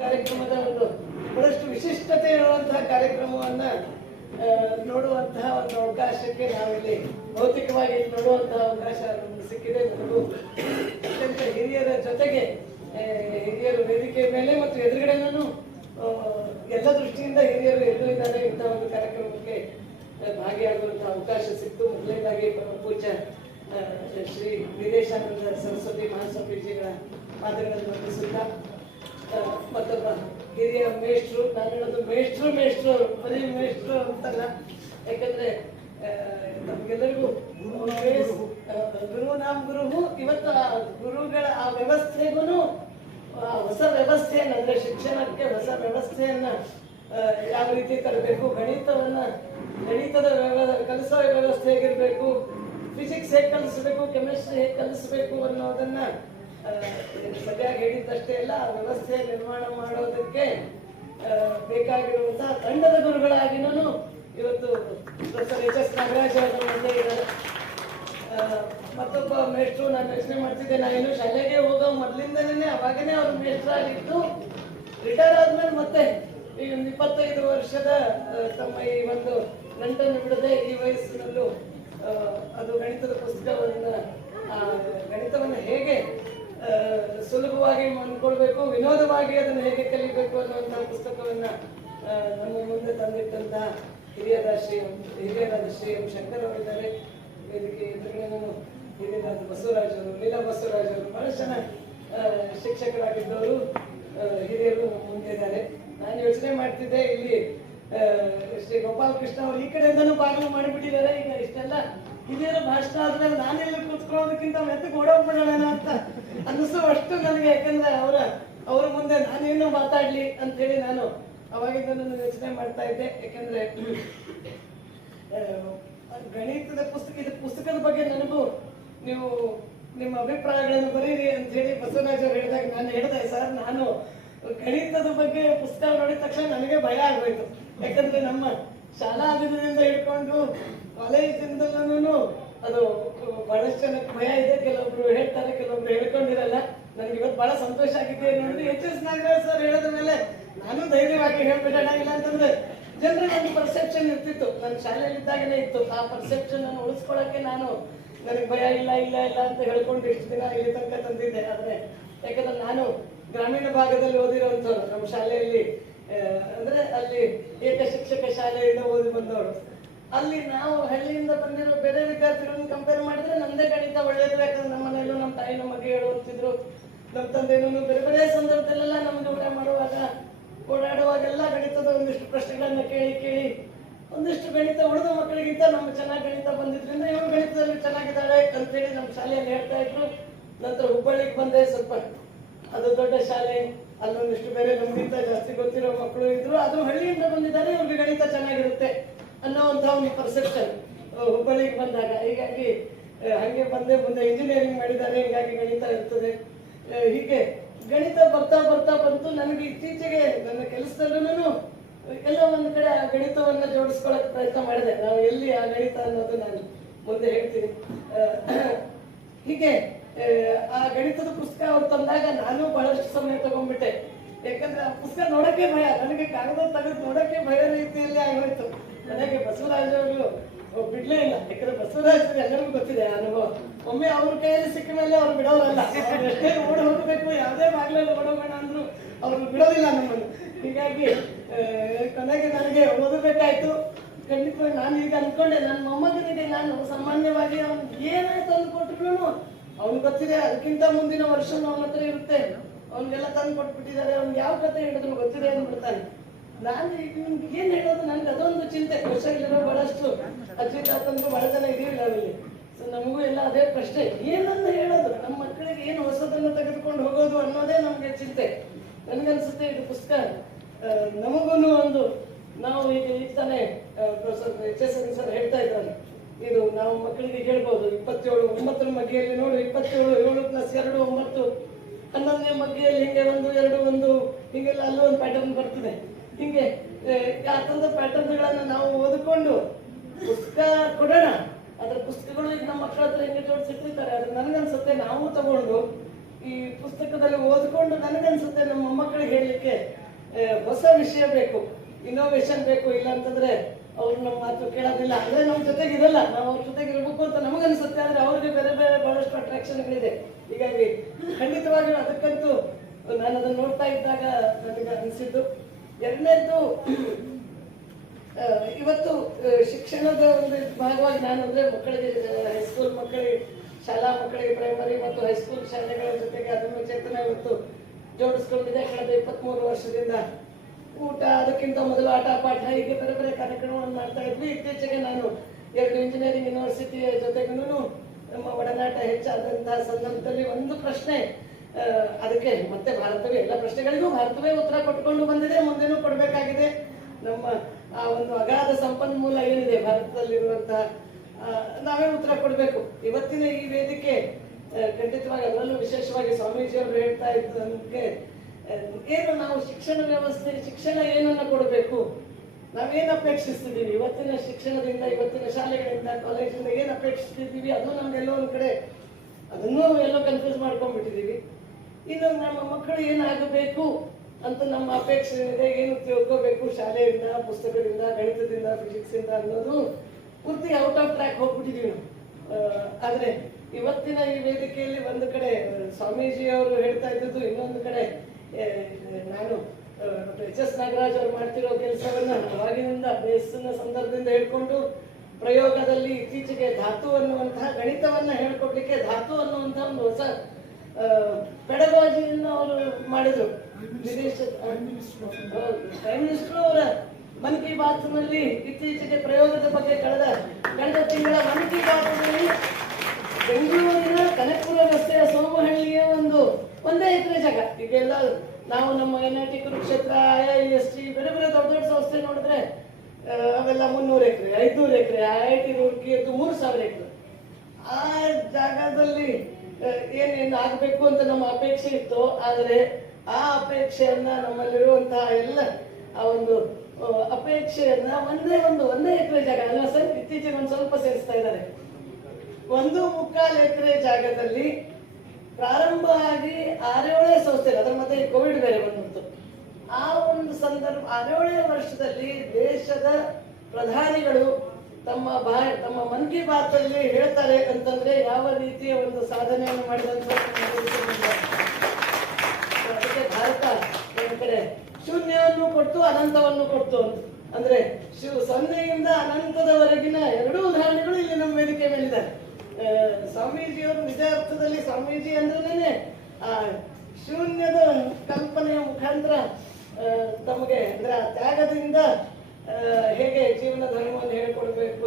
ಕಾರ್ಯಕ್ರಮದ ಒಂದು ಬಹಳಷ್ಟು ವಿಶಿಷ್ಟತೆ ಇರುವಂತಹ ಕಾರ್ಯಕ್ರಮವನ್ನ ನೋಡುವಂತಹ ಒಂದು ಅವಕಾಶಕ್ಕೆ ನಾವಿಲ್ಲಿ ಭೌತಿಕವಾಗಿ ನೋಡುವಂತಹ ಅವಕಾಶ ಸಿಕ್ಕಿದೆ. ನನಗೂ ಅತ್ಯಂತ ಹಿರಿಯರ ಜೊತೆಗೆ ಹಿರಿಯರು ವೇದಿಕೆ ಮೇಲೆ ಮತ್ತು ಎದುರುಗಡೆನೂ ಎಲ್ಲ ದೃಷ್ಟಿಯಿಂದ ಹಿರಿಯರು ಎಲ್ಲೂ ಇದ್ದಾರೆ. ಇಂತಹ ಒಂದು ಕಾರ್ಯಕ್ರಮಕ್ಕೆ ಭಾಗಿಯಾಗುವಂತಹ ಅವಕಾಶ ಸಿಕ್ತು. ಮೊದಲನೇದಾಗಿ ಪೂಜ್ಯ ಶ್ರೀ ವಿದೇಶಾನಂದ ಸರಸ್ವತಿ ಮಹಾಸ್ವಾಮೀಜಿಗಳ ಪಾದಗಳನ್ನು ವಂದಿಸುತ್ತಾ, ಮತ್ತೊಬ್ಬ ಹಿರಿಯ ಮೇಷ್ಟ್ರು, ನಾನು ಹೇಳೋದು ಮೇಷ್ಟ್ರು ಬರೀ ಮೇಷ್ಟ್ರು ಅಂತಲ್ಲ, ಯಾಕಂದ್ರೆ ನಮ್ಗೆಲ್ಲರಿಗೂ ಗುರು ನಾಮ್ ಗುರುವು. ಇವತ್ತು ಆ ಗುರುಗಳ ಆ ವ್ಯವಸ್ಥೆಗೂ ಹೊಸ ವ್ಯವಸ್ಥೆಯನ್ನ, ಅಂದ್ರೆ ಶಿಕ್ಷಣಕ್ಕೆ ಹೊಸ ವ್ಯವಸ್ಥೆಯನ್ನ ಯಾವ ರೀತಿ ತರಬೇಕು, ಗಣಿತದ ಕಲಿಸೋ ವ್ಯವಸ್ಥೆ ಹೇಗಿರ್ಬೇಕು, ಫಿಸಿಕ್ಸ್ ಹೇಗೆ ಕಲಿಸ್ಬೇಕು, ಕೆಮಿಸ್ಟ್ರಿ ಹೇಗೆ ಕಲಿಸ್ಬೇಕು ಅನ್ನೋದನ್ನ ಸರಿಯಾಗಿ ಹೇಳಿದ್ದಷ್ಟೇ ಅಲ್ಲ, ಆ ವ್ಯವಸ್ಥೆ ನಿರ್ಮಾಣ ಮಾಡೋದಕ್ಕೆ ಬೇಕಾಗಿರುವಂತಹ ತಂಡದ ಗುರುಗಳಾಗಿನೂ ಇವತ್ತು ಪ್ರೊಫೆಸರ್ ಎಚ್.ಎಸ್. ನಾಗರಾಜ್ ಅವರ ಮುಂದೆ ಇದ್ದಾರೆ. ಮತ್ತೊಬ್ಬ ಮೇಷ್ಟ್ರು, ನಾನು ಯೋಚನೆ ಮಾಡ್ತಿದ್ದೆ, ನಾನೇನು ಶಾಲೆಗೆ ಹೋಗೋ ಮೊದಲಿಂದನೇ ಅವಾಗನೇ ಅವ್ರ ಮೇಷ್ಟ್ರಾಗಿದ್ದು, ರಿಟೈರ್ ಆದ್ಮೇಲೆ ಮತ್ತೆ ಈ ಒಂದು 25 ವರ್ಷದ ತಮ್ಮ ಈ ಒಂದು ನಂಟನ್ನು ಬಿಡದೆ ಈ ವಯಸ್ಸಿನಲ್ಲೂ ಅದು ಗಣಿತದ ಗಣಿತವನ್ನು ಹೇಗೆ ಸುಲಭವಾಗಿ ಅಂದ್ಕೊಳ್ಬೇಕು, ವಿನೋದವಾಗಿ ಅದನ್ನು ಹೇಗೆ ಕಲಿಬೇಕು ಅನ್ನುವಂತಹ ಪುಸ್ತಕವನ್ನ ನಮ್ಮ ಮುಂದೆ ತಂದಿಟ್ಟಂತಹ ಹಿರಿಯರಾದ ಶ್ರೀ ಎಂ. ಶಂಕರ್ ಅವರಿದ್ದಾರೆ. ವೇದಿಕೆ ಎದುರುಗಡೆ ಹಿರಿಯರಾದ ಬಸವರಾಜ್ ಅವರು, ಲೀಲಾ ಬಸವರಾಜ್ ಅವರು, ಬಹಳಷ್ಟು ಜನ ಶಿಕ್ಷಕರಾಗಿದ್ದವರು ಹಿರಿಯರು ಮುಂದೆ ಇದ್ದಾರೆ. ನಾನು ಯೋಚನೆ ಮಾಡ್ತಿದ್ದೆ, ಇಲ್ಲಿ ಶ್ರೀ ಗೋಪಾಲಕೃಷ್ಣ ಅವರು ಈ ಕಡೆಯಿಂದನೂ ಬಾಗಿಲು ಮಾಡಿಬಿಟ್ಟಿದ್ದಾರೆ. ಈಗ ಇಷ್ಟೆಲ್ಲ ಹಿರಿಯರ ಭಾಷಣ ಆದ್ಮೇಲೆ ನಾನೆಲ್ಲ ಕೂತ್ಕೊಳ್ಳೋದಕ್ಕಿಂತ ಮೆತ್ತಗೆ ಓಡೋಗ್ಬಿಡೋಣ ಅಂತ ಅನ್ನಿಸುವಷ್ಟು ನನಗೆ. ಯಾಕಂದ್ರೆ ಅವರ ಮುಂದೆ ನಾನೇನು ಮಾತಾಡ್ಲಿ ಅಂತ ಹೇಳಿ ನಾನು ಅವಾಗಿಂದ ಯೋಚನೆ ಮಾಡ್ತಾ ಇದ್ದೆ. ಯಾಕಂದ್ರೆ ಗಣಿತದ ಪುಸ್ತಕದ ಬಗ್ಗೆ ನನಗೂ ನೀವು ನಿಮ್ಮ ಅಭಿಪ್ರಾಯಗಳನ್ನು ಬರೀರಿ ಅಂತ ಹೇಳಿ ಬಸವರಾಜ್ ಅವರು ಹೇಳಿದಾಗ ನಾನು ಹೇಳಿದೆ, ಸರ್ ನಾನು ಗಣಿತದ ಬಗ್ಗೆ ಪುಸ್ತಕ ನೋಡಿದ ತಕ್ಷಣ ನನಗೆ ಭಯ ಆಗೋಯ್ತು. ಯಾಕಂದ್ರೆ ನಮ್ಮ ಶಾಲಾ ದಿನದಿಂದ ಹಿಡ್ಕೊಂಡು ಕಾಲೇಜಿಂದಲೂ ಅದು ಬಹಳಷ್ಟು ಜನಕ್ಕೆ ಭಯ ಇದೆ. ಕೆಲವೊಬ್ರು ಹೇಳ್ತಾರೆ, ಕೆಲವೊಬ್ರು ಹೇಳ್ಕೊಂಡಿರಲ್ಲ. ನನ್ಗೆ ಇವತ್ತು ಬಹಳ ಸಂತೋಷ ಆಗಿದೆ ನೋಡಿದ್ರೆ ಎಚ್.ಎಸ್. ನಾಗರಾಜ್ ಸರ್ ಹೇಳೋದ ಮೇಲೆ ನಾನು ಧೈರ್ಯವಾಗಿ ಹೇಳ್ಬಿಡೋಣ. ಇಲ್ಲ ಅಂತಂದ್ರೆ ಜನರಿಗೆ ಒಂದು ಪರ್ಸೆಪ್ಷನ್ ಇರ್ತಿತ್ತು, ನನ್ನ ಶಾಲೆಯಲ್ಲಿದ್ದಾಗಲೇ ಇತ್ತು. ಆ ಪರ್ಸೆಪ್ಷನ್ ಅನ್ನು ಉಳಿಸ್ಕೊಳ್ಳೋಕೆ ನನಗೆ ಭಯ ಇಲ್ಲ ಅಂತ ಹೇಳ್ಕೊಂಡು ಇಷ್ಟು ದಿನ ಇಲ್ಲಿ ತನಕ ತಂದಿದ್ದೆ. ಆದ್ರೆ ಯಾಕಂದ್ರೆ ನಾನು ಗ್ರಾಮೀಣ ಭಾಗದಲ್ಲಿ ಓದಿರುವಂಥವ್ರು. ನಮ್ಮ ಶಾಲೆಯಲ್ಲಿ ಅಂದ್ರೆ ಅಲ್ಲಿ ಏಕ ಶಿಕ್ಷಕ ಶಾಲೆಯಿಂದ ಓದಿ ಬಂದವರು. ಅಲ್ಲಿ ನಾವು ಹಳ್ಳಿಯಿಂದ ಬಂದಿರೋ ಬೇರೆ ವಿದ್ಯಾರ್ಥಿಗಳನ್ನ ಕಂಪೇರ್ ಮಾಡಿದ್ರೆ ನಮ್ದೇ ಗಣಿತ ಒಳ್ಳೇದು. ಯಾಕಂದ್ರೆ ನಮ್ಮ ಮನೆಯಲ್ಲೂ ನಮ್ಮ ತಾಯಿ ನಮ್ಮ ಬಗ್ಗೆ ಹೇಳುವಂತಿದ್ರು, ನಮ್ಮ ತಂದೆನೂ ಬೇರೆ ಸಂದರ್ಭದಲ್ಲೆಲ್ಲ ನಮ್ಗೆ ಊಟ ಮಾಡುವಾಗ ಓಡಾಡುವಾಗೆಲ್ಲ ಗಣಿತದ ಒಂದಿಷ್ಟು ಪ್ರಶ್ನೆಗಳನ್ನ ಕೇಳಿ ಒಂದಿಷ್ಟು ಗಣಿತ ಉಳಿದ ಮಕ್ಕಳಿಗಿಂತ ನಮ್ಮ ಚೆನ್ನಾಗಿ ಗಣಿತ ಬಂದಿದ್ರಿಂದ ಇವಳು ಗಣಿತದಲ್ಲಿ ಚೆನ್ನಾಗಿದ್ದಾಳೆ ಅಂತೇಳಿ ನಮ್ಮ ಶಾಲೆಯಲ್ಲಿ ಹೇಳ್ತಾ ಇದ್ರು. ನಂತರ ಹುಬ್ಬಳ್ಳಿಗೆ ಬಂದೆ. ಸ್ವಲ್ಪ ಅದು ದೊಡ್ಡ ಶಾಲೆ, ಅಲ್ಲೊಂದಿಷ್ಟು ಬೇರೆ ನಮ್ಗಿಂತ ಜಾಸ್ತಿ ಗೊತ್ತಿರೋ ಮಕ್ಕಳು ಇದ್ರು. ಅದು ಹಳ್ಳಿಯಿಂದ ಬಂದಿದ್ದಾರೆ, ಇವ್ರಿಗೆ ಗಣಿತ ಚೆನ್ನಾಗಿರುತ್ತೆ ಅನ್ನೋವಂಥ ಒಂದು ಪರ್ಸೆಪ್ಷನ್ ಹುಬ್ಬಳ್ಳಿಗೆ ಬಂದಾಗ. ಹೀಗಾಗಿ ಹಂಗೆ ಮುಂದೆ ಇಂಜಿನಿಯರಿಂಗ್ ಮಾಡಿದ್ದಾರೆ, ಹೀಗಾಗಿ ಗಣಿತ ಇರ್ತದೆ. ಹೀಗೆ ಗಣಿತ ಬರ್ತಾ ಬಂತು. ನನಗೆ ಇತ್ತೀಚೆಗೆ ನನ್ನ ಕೆಲಸದಲ್ಲೂ ಎಲ್ಲ ಒಂದು ಕಡೆ ಆ ಗಣಿತವನ್ನ ಜೋಡಿಸ್ಕೊಳ್ಳೋಕೆ ಪ್ರಯತ್ನ ಮಾಡಿದೆ. ನಾವು ಎಲ್ಲಿ ಆ ಗಣಿತ ಅನ್ನೋದು ನಾನು ಮುಂದೆ ಹೇಳ್ತೀನಿ. ಹೀಗೆ ಆ ಗಣಿತದ ಪುಸ್ತಕ ಅವ್ರು ತಂದಾಗ ನಾನು ಬಹಳಷ್ಟು ಸಮಯ ತಗೊಂಡ್ಬಿಟ್ಟೆ. ಯಾಕಂದ್ರೆ ಆ ಪುಸ್ತಕ ನೋಡಕ್ಕೆ ಭಯ, ನನಗೆ ಕಾಗದ ತೆಗೆದು ನೋಡಕ್ಕೆ ಭಯ ರೀತಿಯಲ್ಲಿ ಆಗೋಯ್ತು. ನನಗೆ ಬಸವರಾಜ್ ಅವರು ಬಿಡ್ಲೇ ಇಲ್ಲ. ಯಾಕಂದ್ರೆ ಬಸವರಾಜ್ ಎಲ್ಲರಿಗೂ ಗೊತ್ತಿದೆ ಅನುಭವ. ಒಮ್ಮೆ ಅವ್ರ ಕೈಯಲ್ಲಿ ಸಿಕ್ಕ ಮೇಲೆ ಅವ್ರು ಬಿಡೋರಲ್ಲ. ಎಷ್ಟೇ ಓಡಿ ಹೋಗಬೇಕು, ಯಾವುದೇ ಬಾಗ್ಲಲ್ಲಿ ಓಡೋಗೋಣ ಅಂದ್ರು ಅವ್ರು ಬಿಡೋದಿಲ್ಲ ನಮ್ಮನ್ನು. ಹೀಗಾಗಿ ಕೊನೆಗೆ ನನಗೆ ಓದಬೇಕಾಯ್ತು. ಖಂಡಿತವಾಗಿ ನಾನು ಈಗ ಅನ್ಕೊಂಡೆ, ನನ್ನ ಮೊಮ್ಮಗನಿಗೆ ನಾನು ಸಾಮಾನ್ಯವಾಗಿ ಅವ್ನು ಏನಾಯ್ತು ಅಂದ್ಕೊಟ್ರು ಅವ್ನು ಗೊತ್ತಿದೆ, ಅದಕ್ಕಿಂತ ಮುಂದಿನ ವರ್ಷ ಅವನ ಹತ್ರ ಇರುತ್ತೆ, ಅವ್ನಿಗೆಲ್ಲ ತಂದು ಕೊಟ್ಬಿಟ್ಟಿದ್ದಾರೆ, ಅವ್ನಿಗೆ ಯಾವ ಕಥೆ ಹೇಳಿದ್ರು ಗೊತ್ತಿದೆ ಅಂದ್ಬಿಡ್ತಾನೆ. ನಾನು ಈಗ ನಿಮ್ಗೆ ಏನ್ ಹೇಳೋದು, ನನ್ಗೆ ಅದೊಂದು ಚಿಂತೆ. ವರ್ಷಗಳಿರೋ ಬಹಳಷ್ಟು ಅಜ್ಜಿ ತಾತಂದ್ರು ಬಹಳ ಜನ ಇದೀವಿ ನಾವಿಲ್ಲಿ. ಸೊ ನಮಗೂ ಎಲ್ಲ ಅದೇ ಪ್ರಶ್ನೆ, ಏನನ್ನ ಹೇಳೋದು, ನಮ್ಮ ಮಕ್ಕಳಿಗೆ ಏನು ಹೊಸದನ್ನು ತೆಗೆದುಕೊಂಡು ಹೋಗೋದು ಅನ್ನೋದೇ ನಮ್ಗೆ ಚಿಂತೆ. ನನ್ಗನ್ಸುತ್ತೆ ಇದು ಪುಸ್ತಕ ನಮಗೂ ಒಂದು, ನಾವು ಈಗ ತಾನೇ ಪ್ರೊಫೆಸರ್ ಎಚ್.ಎಸ್. ಸರ್ ಹೇಳ್ತಾ ಇದ್ದಾರೆ, ಇದು ನಾವು ಮಕ್ಕಳಿಗೆ ಹೇಳ್ಬೋದು. 27 9ರ ಮಗ್ಗೆಯಲ್ಲಿ ನೋಡು, 27 7 + 2 9, 11ನೇ ಮಗ್ಗೆಯಲ್ಲಿ ಹಿಂಗೆ 1 2 1 ಹಿಂಗೆಲ್ಲ ಅಲ್ಲೂ ಒಂದು ಪ್ಯಾಟರ್ನ್ ಬರ್ತದೆ. ಹಿಂಗೆ ಯಾಕಂದ್ರೆ ಪ್ಯಾಟರ್ನ್ಗಳನ್ನ ನಾವು ಓದಿಕೊಂಡು ಪುಸ್ತಕ ಕೊಡೋಣ. ಅದ್ರ ಪುಸ್ತಕಗಳು ಈಗ ನಮ್ಮ ಮಕ್ಕಳ ಹತ್ರ ಹೆಂಗೆ ಜೋಡಿಸಿಟ್ಟಿರ್ತಾರೆ, ಅದು ನನಗನ್ಸುತ್ತೆ ನಾವು ತಗೊಂಡು ಈ ಪುಸ್ತಕದಲ್ಲಿ ಓದ್ಕೊಂಡು ನನಗನ್ಸುತ್ತೆ ನಮ್ಮ ಮೊಮ್ಮಕ್ಕಳಿಗೆ ಹೇಳಲಿಕ್ಕೆ ಹೊಸ ವಿಷಯ ಬೇಕು, ಇನ್ನೋವೇಷನ್ ಬೇಕು. ಇಲ್ಲ ಅಂತಂದ್ರೆ ಅವ್ರು ನಮ್ಮ ಮಾತು ಕೇಳೋದಿಲ್ಲ. ಅಂದ್ರೆ ನಮ್ಮ ಜೊತೆಗೆ ಇರಲ್ಲ, ನಾವು ಅವ್ರ ಜೊತೆಗೆ ಇರ್ಬೇಕು ಅಂತ ನಮಗನ್ಸುತ್ತೆ. ಆದ್ರೆ ಅವ್ರಿಗೆ ಬೇರೆ ಬೇರೆ ಬಹಳಷ್ಟು ಅಟ್ರಾಕ್ಷನ್ಗಳಿದೆ. ಹೀಗಾಗಿ ಖಂಡಿತವಾಗಿಯೂ ಅದಕ್ಕಂತೂ ನಾನು ಅದನ್ನು ನೋಡ್ತಾ ಇದ್ದಾಗ ನನಗೆ ಅನಿಸಿದ್ದು. ಎರಡನೇದ್ದು, ಇವತ್ತು ಶಿಕ್ಷಣದ ಒಂದು ಭಾಗವಾಗಿ ನಾನು ಅಂದ್ರೆ ಮಕ್ಕಳಿಗೆ, ಹೈಸ್ಕೂಲ್ ಮಕ್ಕಳಿಗೆ, ಶಾಲಾ ಮಕ್ಕಳಿಗೆ, ಪ್ರೈಮರಿ ಮತ್ತು ಹೈಸ್ಕೂಲ್ ಶಾಲೆಗಳ ಜೊತೆಗೆ ಅದನ್ನು ಚೇತನ ಇವತ್ತು ಜೋಡಿಸ್ಕೊಂಡಿದೆ. ಕಳೆದ 23 ವರ್ಷದಿಂದ ಊಟ, ಅದಕ್ಕಿಂತ ಮೊದಲು ಆಟ ಪಾಠ, ಹೀಗೆ ಬೇರೆ ಬೇರೆ ಕಾರ್ಯಕ್ರಮವನ್ನು ಮಾಡ್ತಾ ಇದ್ವಿ. ಇತ್ತೀಚೆಗೆ ನಾನು 2 ಇಂಜಿನಿಯರಿಂಗ್ ಯೂನಿವರ್ಸಿಟಿಯ ಜೊತೆಗೂ ನಮ್ಮ ಒಡನಾಟ ಹೆಚ್ಚಾದಂತಹ ಸಂದರ್ಭದಲ್ಲಿ ಒಂದು ಪ್ರಶ್ನೆ, ಅದಕ್ಕೆ ಮತ್ತೆ ಭಾರತವೇ, ಎಲ್ಲ ಪ್ರಶ್ನೆಗಳಿಗೂ ಭಾರತವೇ ಉತ್ತರ ಕೊಟ್ಕೊಂಡು ಬಂದಿದೆ, ಮುಂದೆನೂ ಕೊಡಬೇಕಾಗಿದೆ. ನಮ್ಮ ಆ ಒಂದು ಅಗಾಧ ಸಂಪನ್ಮೂಲ ಏನಿದೆ ಭಾರತದಲ್ಲಿರುವಂತಹ, ನಾವೇ ಉತ್ತರ ಕೊಡಬೇಕು. ಇವತ್ತಿನ ಈ ವೇದಿಕೆ ಖಂಡಿತವಾಗಿ, ಅದರಲ್ಲೂ ವಿಶೇಷವಾಗಿ ಸ್ವಾಮೀಜಿಯವರು ಹೇಳ್ತಾ ಇದ್ದಕ್ಕೆ, ಏನು ನಾವು ಶಿಕ್ಷಣ ವ್ಯವಸ್ಥೆ, ಶಿಕ್ಷಣ ಏನನ್ನ ಕೊಡಬೇಕು, ನಾವೇನು ಅಪೇಕ್ಷಿಸ್ತಿದ್ದೀವಿ ಇವತ್ತಿನ ಶಿಕ್ಷಣದಿಂದ, ಇವತ್ತಿನ ಶಾಲೆಗಳಿಂದ, ಕಾಲೇಜಿಂದ ಏನು ಅಪೇಕ್ಷಿಸ್ತಿದ್ದೀವಿ, ಅದು ನಮ್ಗೆಲ್ಲೋ ಒಂದು ಕಡೆ ಅದನ್ನೂ ಎಲ್ಲೋ ಕನ್ಫ್ಯೂಸ್ ಮಾಡ್ಕೊಂಡ್ಬಿಟ್ಟಿದ್ದೀವಿ. ಇನ್ನು ನಮ್ಮ ಮಕ್ಕಳು ಏನಾಗಬೇಕು ಅಂತ ನಮ್ಮ ಅಪೇಕ್ಷೆ ಇದೆ, ಏನು ತಿಳ್ಕೋಬೇಕು ಶಾಲೆಯಿಂದ, ಪುಸ್ತಕದಿಂದ, ಗಣಿತದಿಂದ, ಫಿಸಿಕ್ಸ್ ಇಂದ ಅನ್ನೋದು ಪೂರ್ತಿ ಔಟ್ ಆಫ್ ಟ್ರ್ಯಾಕ್ ಹೋಗ್ಬಿಟ್ಟಿದೀವಿ ನಾವು. ಆದ್ರೆ ಇವತ್ತಿನ ಈ ವೇದಿಕೆಯಲ್ಲಿ ಒಂದು ಕಡೆ ಸ್ವಾಮೀಜಿ ಅವರು ಹೇಳ್ತಾ ಇದ್ದದ್ದು, ಇನ್ನೊಂದು ಕಡೆ ನಾನು ಎಚ್.ಎಸ್. ನಾಗರಾಜ್ ಅವರು ಮಾಡ್ತಿರೋ ಕೆಲಸವನ್ನ ಅವಾಗಿನಿಂದ ಬೇಸಿನ ಸಂದರ್ಭದಿಂದ ಹೇಳ್ಕೊಂಡು, ಪ್ರಯೋಗದಲ್ಲಿ ಇತ್ತೀಚೆಗೆ ಧಾತು ಅನ್ನುವಂತಹ ಗಣಿತವನ್ನ ಹೇಳ್ಕೊಡ್ಲಿಕ್ಕೆ ಧಾತು ಅನ್ನುವಂತಹ ಒಂದು ಹೊಸ ಪೆಡಗಾಜಿಯನ್ನು ಅವರು ಮಾಡಿದ್ರು. ಪ್ರೈಮ್ ಮಿನಿಸ್ಟರ್ ಅವರ ಮನ್ ಕಿ ಬಾತ್ ನಲ್ಲಿ ಇತ್ತೀಚೆಗೆ ಪ್ರಯೋಗದ ಬಗ್ಗೆ ಕಳೆದ ತಿಂಗಳ ಮನ್ ಕಿ ಬಾತ್ ನಲ್ಲಿ ಬೆಂಗಳೂರಿನ ಕನಕಪುರ ರಸ್ತೆಯ ಸೋಮಹಳ್ಳಿಯ ಒಂದೇ ಎಕರೆ ಜಾಗ, ಈಗೆಲ್ಲ ನಾವು ನಮ್ಮ NIT ಕುರುಕ್ಷೇತ್ರ, IIST ಬೇರೆ ಬೇರೆ ದೊಡ್ಡ ದೊಡ್ಡ ಸಂಸ್ಥೆ ನೋಡಿದ್ರೆ ಅವೆಲ್ಲ 300 ಎಕರೆ, 500 ಎಕರೆ, IIT ರೂರ್ಕಿ 3000 ಎಕರೆ. ಆ ಜಾಗದಲ್ಲಿ ಏನೇನು ಆಗ್ಬೇಕು ಅಂತ ನಮ್ಮ ಅಪೇಕ್ಷೆ ಇತ್ತು. ಆದರೆ ಆ ಅಪೇಕ್ಷೆಯನ್ನ, ನಮ್ಮಲ್ಲಿರುವಂತಹ ಎಲ್ಲ ಆ ಒಂದು ಅಪೇಕ್ಷೆಯನ್ನ ಒಂದೇ ಎಕರೆ ಜಾಗ ಅಲ್ಲ ಸರ್, ಇತ್ತೀಚೆಗೆ ಒಂದು ಸ್ವಲ್ಪ ಸೇರಿಸ್ತಾ ಇದ್ದಾರೆ. 1.25 ಎಕರೆ ಜಾಗದಲ್ಲಿ ಪ್ರಾರಂಭ ಆಗಿ 6-7 ಸಂಸ್ಥೆ, ಅದರ ಮತ್ತೆ ಕೋವಿಡ್ ಬೇರೆ ಬಂದ್ಬಿಡ್ತು. ಆ ಒಂದು ಸಂದರ್ಭ 6-7 ವರ್ಷದಲ್ಲಿ ದೇಶದ ಪ್ರಧಾನಿಗಳು ತಮ್ಮ ಮನ್ ಕಿ ಬಾತ್ ಅಲ್ಲಿ ಹೇಳ್ತಾರೆ ಅಂತಂದ್ರೆ ಯಾವ ರೀತಿಯ ಒಂದು ಸಾಧನೆಯನ್ನು ಮಾಡಿದಂತ. ಅದಕ್ಕೆ ಭಾರತ ಒಂದು ಕಡೆ ಶೂನ್ಯವನ್ನು ಕೊಟ್ಟು ಅನಂತವನ್ನು ಕೊಟ್ಟು ಅಂತ, ಅಂದ್ರೆ 0ಯಿಂದ ಅನಂತದವರೆಗಿನ 2 ಉದಾಹರಣೆಗಳು ಇಲ್ಲಿ ನಮ್ಮ ವೇದಿಕೆ ಮೇಲಿದ್ದಾರೆ. ಸ್ವಾಮೀಜಿಯವರು ನಿಜ ಅರ್ಥದಲ್ಲಿ ಸ್ವಾಮೀಜಿ ಅಂದ್ರೆ ಆ ಶೂನ್ಯದ ಕಲ್ಪನೆಯ ಮುಖಾಂತರ ತಮಗೆ ಅಂದ್ರೆ ಆ ತ್ಯಾಗದಿಂದ ಹೇಗೆ ಜೀವನ ಧರ್ಮವನ್ನು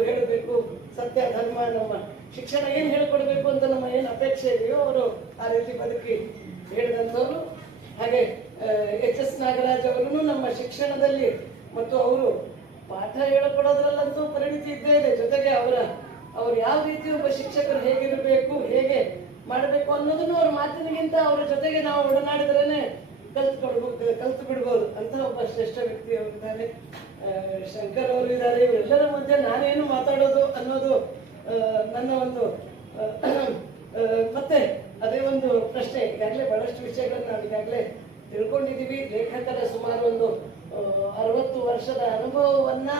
ಹೇಳಬೇಕು, ಸತ್ಯ ಧರ್ಮ, ನಮ್ಮ ಶಿಕ್ಷಣ ಏನ್ ಹೇಳ್ಕೊಡ್ಬೇಕು ಅಂತ ನಮ್ಮ ಏನ್ ಅಪೇಕ್ಷೆ ಇದೆಯೋ ಅವರು ಆ ರೀತಿ ಬದುಕಿ ಹೇಳಿದಂಥವ್ರು. ಹಾಗೆ ಎಚ್.ಎಸ್. ನಾಗರಾಜ್ ಅವರು ನಮ್ಮ ಶಿಕ್ಷಣದಲ್ಲಿ ಮತ್ತು ಅವರು ಪಾಠ ಹೇಳಿಕೊಡೋದ್ರಲ್ಲಂತೂ ಪರಿಣಿತಿ ಇದ್ದೇ ಇದೆ. ಜೊತೆಗೆ ಅವ್ರು ಯಾವ ರೀತಿ ಒಬ್ಬ ಶಿಕ್ಷಕರು ಹೇಗಿರಬೇಕು, ಹೇಗೆ ಮಾಡಬೇಕು ಅನ್ನೋದನ್ನು ಅವ್ರ ಮಾತಿನಗಿಂತ ಅವರ ಜೊತೆಗೆ ನಾವು ಒಡನಾಡಿದ್ರೇನೆ ಕಲ್ತು ಬಿಡ್ಬೋದು ಅಂತ ಒಬ್ಬ ಶ್ರೇಷ್ಠ ವ್ಯಕ್ತಿ ಅವರಿದ್ದಾರೆ. ಶಂಕರ್ ಅವರು ಇದ್ದಾರೆ. ಇವರೆಲ್ಲರ ಮಧ್ಯೆ ನಾನೇನು ಮಾತಾಡೋದು ಅನ್ನೋದು ನನ್ನ ಒಂದು ಮತ್ತೆ ಅದೇ ಒಂದು ಪ್ರಶ್ನೆ. ಈಗಾಗಲೇ ಬಹಳಷ್ಟು ವಿಷಯಗಳನ್ನ ನಾವು ಈಗಾಗಲೇ ತಿಳ್ಕೊಂಡಿದ್ದೀವಿ. ಲೇಖಕರ ಸುಮಾರು ಒಂದು 60 ವರ್ಷದ ಅನುಭವವನ್ನ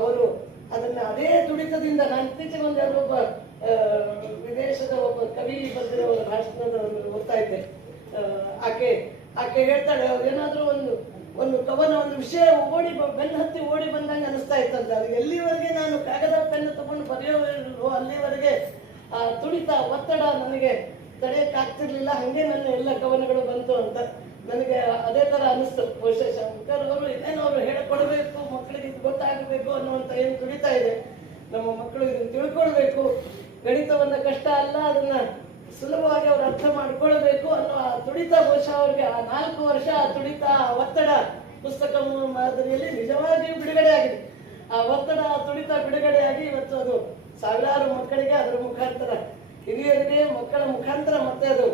ಅವರು ಅದನ್ನ ಅದೇ ತುಡಿತದಿಂದ, ನಾನು ಇತ್ತೀಚೆಗೆ ಒಬ್ಬ ವಿದೇಶದ ಒಬ್ಬ ಕವಿ ಬರೆದಿರೋ ಭಾಷಣದ ಓದ್ತಾ ಇದ್ದೆ. ಆಕೆ ಹೇಳ್ತಾಳೆ, ಅವ್ರು ಏನಾದ್ರೂ ಒಂದು ಕವನ, ಒಂದು ವಿಷಯ ಬೆನ್ನು ಹತ್ತಿ ಓಡಿ ಬಂದಂಗೆ ಅನಿಸ್ತಾ ಇತ್ತಂತೆ. ಅದು ಎಲ್ಲಿವರೆಗೆ ನಾನು ಕಾಗದ ಪೆನ್ನು ತಗೊಂಡು ಬರೆಯೋವರೆಗೂ ಅಲ್ಲಿವರೆಗೆ ಆ ತುಡಿತ, ಒತ್ತಡ ನನಗೆ ತಡೆಯಕ್ಕಾಗ್ತಿರ್ಲಿಲ್ಲ. ಹಂಗೆ ನನ್ನ ಎಲ್ಲ ಕವನಗಳು ಬಂತು ಅಂತ ನನಗೆ ಅದೇ ತರ ಅನಿಸ್ತು. ಬಹುಶಃ ಶಂಕರ್ ಅವರು ಇನ್ನೇನು ಅವರು ಹೇಳಿಕೊಡ್ಬೇಕು, ಮಕ್ಕಳಿಗೆ ಇದು ಗೊತ್ತಾಗಬೇಕು ಅನ್ನುವಂತ ಏನು ತುಡಿತಾ ಇದೆ. ನಮ್ಮ ಮಕ್ಕಳು ಇದನ್ನು ತಿಳ್ಕೊಳ್ಬೇಕು, ಗಣಿತವನ್ನ ಕಷ್ಟ ಅಲ್ಲ, ಅದನ್ನ ಸುಲಭವಾಗಿ ಅವ್ರು ಅರ್ಥ ಮಾಡ್ಕೊಳ್ಬೇಕು ಅನ್ನೋ ಆ ತುಡಿತ ಬಹುಶಃ ಅವ್ರಿಗೆ ಆ 4 ವರ್ಷ ಆ ತುಡಿತ, ಆ ಒತ್ತಡ ಪುಸ್ತಕ ಮಾದರಿಯಲ್ಲಿ ನಿಜವಾಗಿಯೂ ಬಿಡುಗಡೆ ಆಗಿದೆ. ಆ ಒತ್ತಡ, ಆ ತುಡಿತ ಬಿಡುಗಡೆಯಾಗಿ ಇವತ್ತು ಅದು ಸಾವಿರಾರು ಮಕ್ಕಳಿಗೆ, ಅದರ ಮುಖಾಂತರ ಹಿರಿಯರಿಗೆ, ಮಕ್ಕಳ ಮುಖಾಂತರ ಮತ್ತೆ ಅದು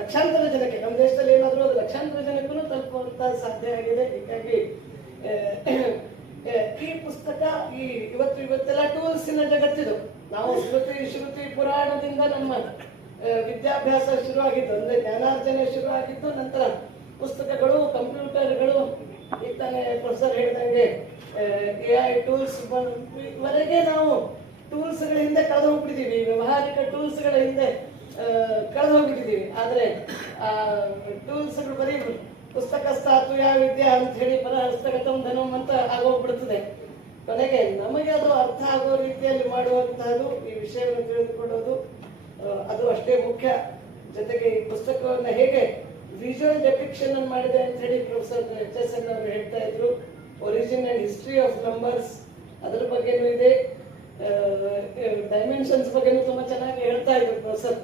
ಲಕ್ಷಾಂತರ ಜನಕ್ಕೆ, ನಮ್ಮ ದೇಶದಲ್ಲಿ ಏನಾದರೂ ಅದು ಲಕ್ಷಾಂತರ ಜನಕ್ಕೂ ತಲುಪುವಂತ ಸಾಧ್ಯ ಆಗಿದೆ. ಹೀಗಾಗಿ ಈ ಪುಸ್ತಕ ಇವತ್ತೆಲ್ಲ ಟೂಲ್ಸಿನ ಜಗತ್ತಿದು. ನಾವು ಶ್ರುತಿ ಪುರಾಣದಿಂದ ನಮ್ಮ ವಿದ್ಯಾಭ್ಯಾಸ ಶುರುವಾಗಿದ್ದು, ಅಂದರೆ ಜ್ಞಾನಾರ್ಜನೆ ಶುರುವಾಗಿದ್ದು, ನಂತರ ಪುಸ್ತಕಗಳು, ಕಂಪ್ಯೂಟರ್ಗಳು, ಈಗ ತಾನೇ ಪ್ರೊಫೆಸರ್ ಹೇಳಿದಂಗೆ AI ಟೂಲ್ಸ್ ವರೆಗೆ ನಾವು ಟೂಲ್ಸ್ಗಳ ಹಿಂದೆ ಕಳೆದು ಹೋಗ್ಬಿಟ್ಟಿದ್ದೀವಿ, ವ್ಯವಹಾರಿಕ ಟೂಲ್ಸ್ಗಳ ಹಿಂದೆ ಕಳೆದು ಹೋಗಿದ್ದೀವಿ. ಆದರೆ ಟೂಲ್ಸ್ಗಳು ಬರೀ ಪುಸ್ತಕಸ್ಥಾತು ಯಾವ ವಿದ್ಯಾ ಅಂತ ಹೇಳಿ ಬರ ಹಸ್ತಗತಂ ಧನಂ ಅಂತ ಆಗೋಗ್ಬಿಡ್ತದೆ. ಕೊನೆಗೆ ನಮಗೆ ಅದು ಅರ್ಥ ಆಗೋ ರೀತಿಯಲ್ಲಿ ಮಾಡುವಂತಹದ್ದು, ಈ ವಿಷಯವನ್ನು ತಿಳಿದುಕೊಳ್ಳೋದು ಅದು ಅಷ್ಟೇ ಮುಖ್ಯ. ಜೊತೆಗೆ ಈ ಪುಸ್ತಕವನ್ನು ಹೇಗೆ ವಿಜುವಲ್ ಡೆಪಿಕ್ಷನ್ ಅನ್ನು ಮಾಡಿದೆ ಅಂತ ಹೇಳಿ ಪ್ರೊಫೆಸರ್ HS ಅವರು ಹೇಳ್ತಾ ಇದ್ರು. Origin and history of numbers ಅದರ ಬಗ್ಗೆನೂ ಇದೆ, ಡೈಮೆನ್ಷನ್ಸ್ ಬಗ್ಗೆನೂ ತುಂಬಾ ಚೆನ್ನಾಗಿ ಹೇಳ್ತಾ ಇದ್ರು ಪ್ರೊಫೆಸರ್.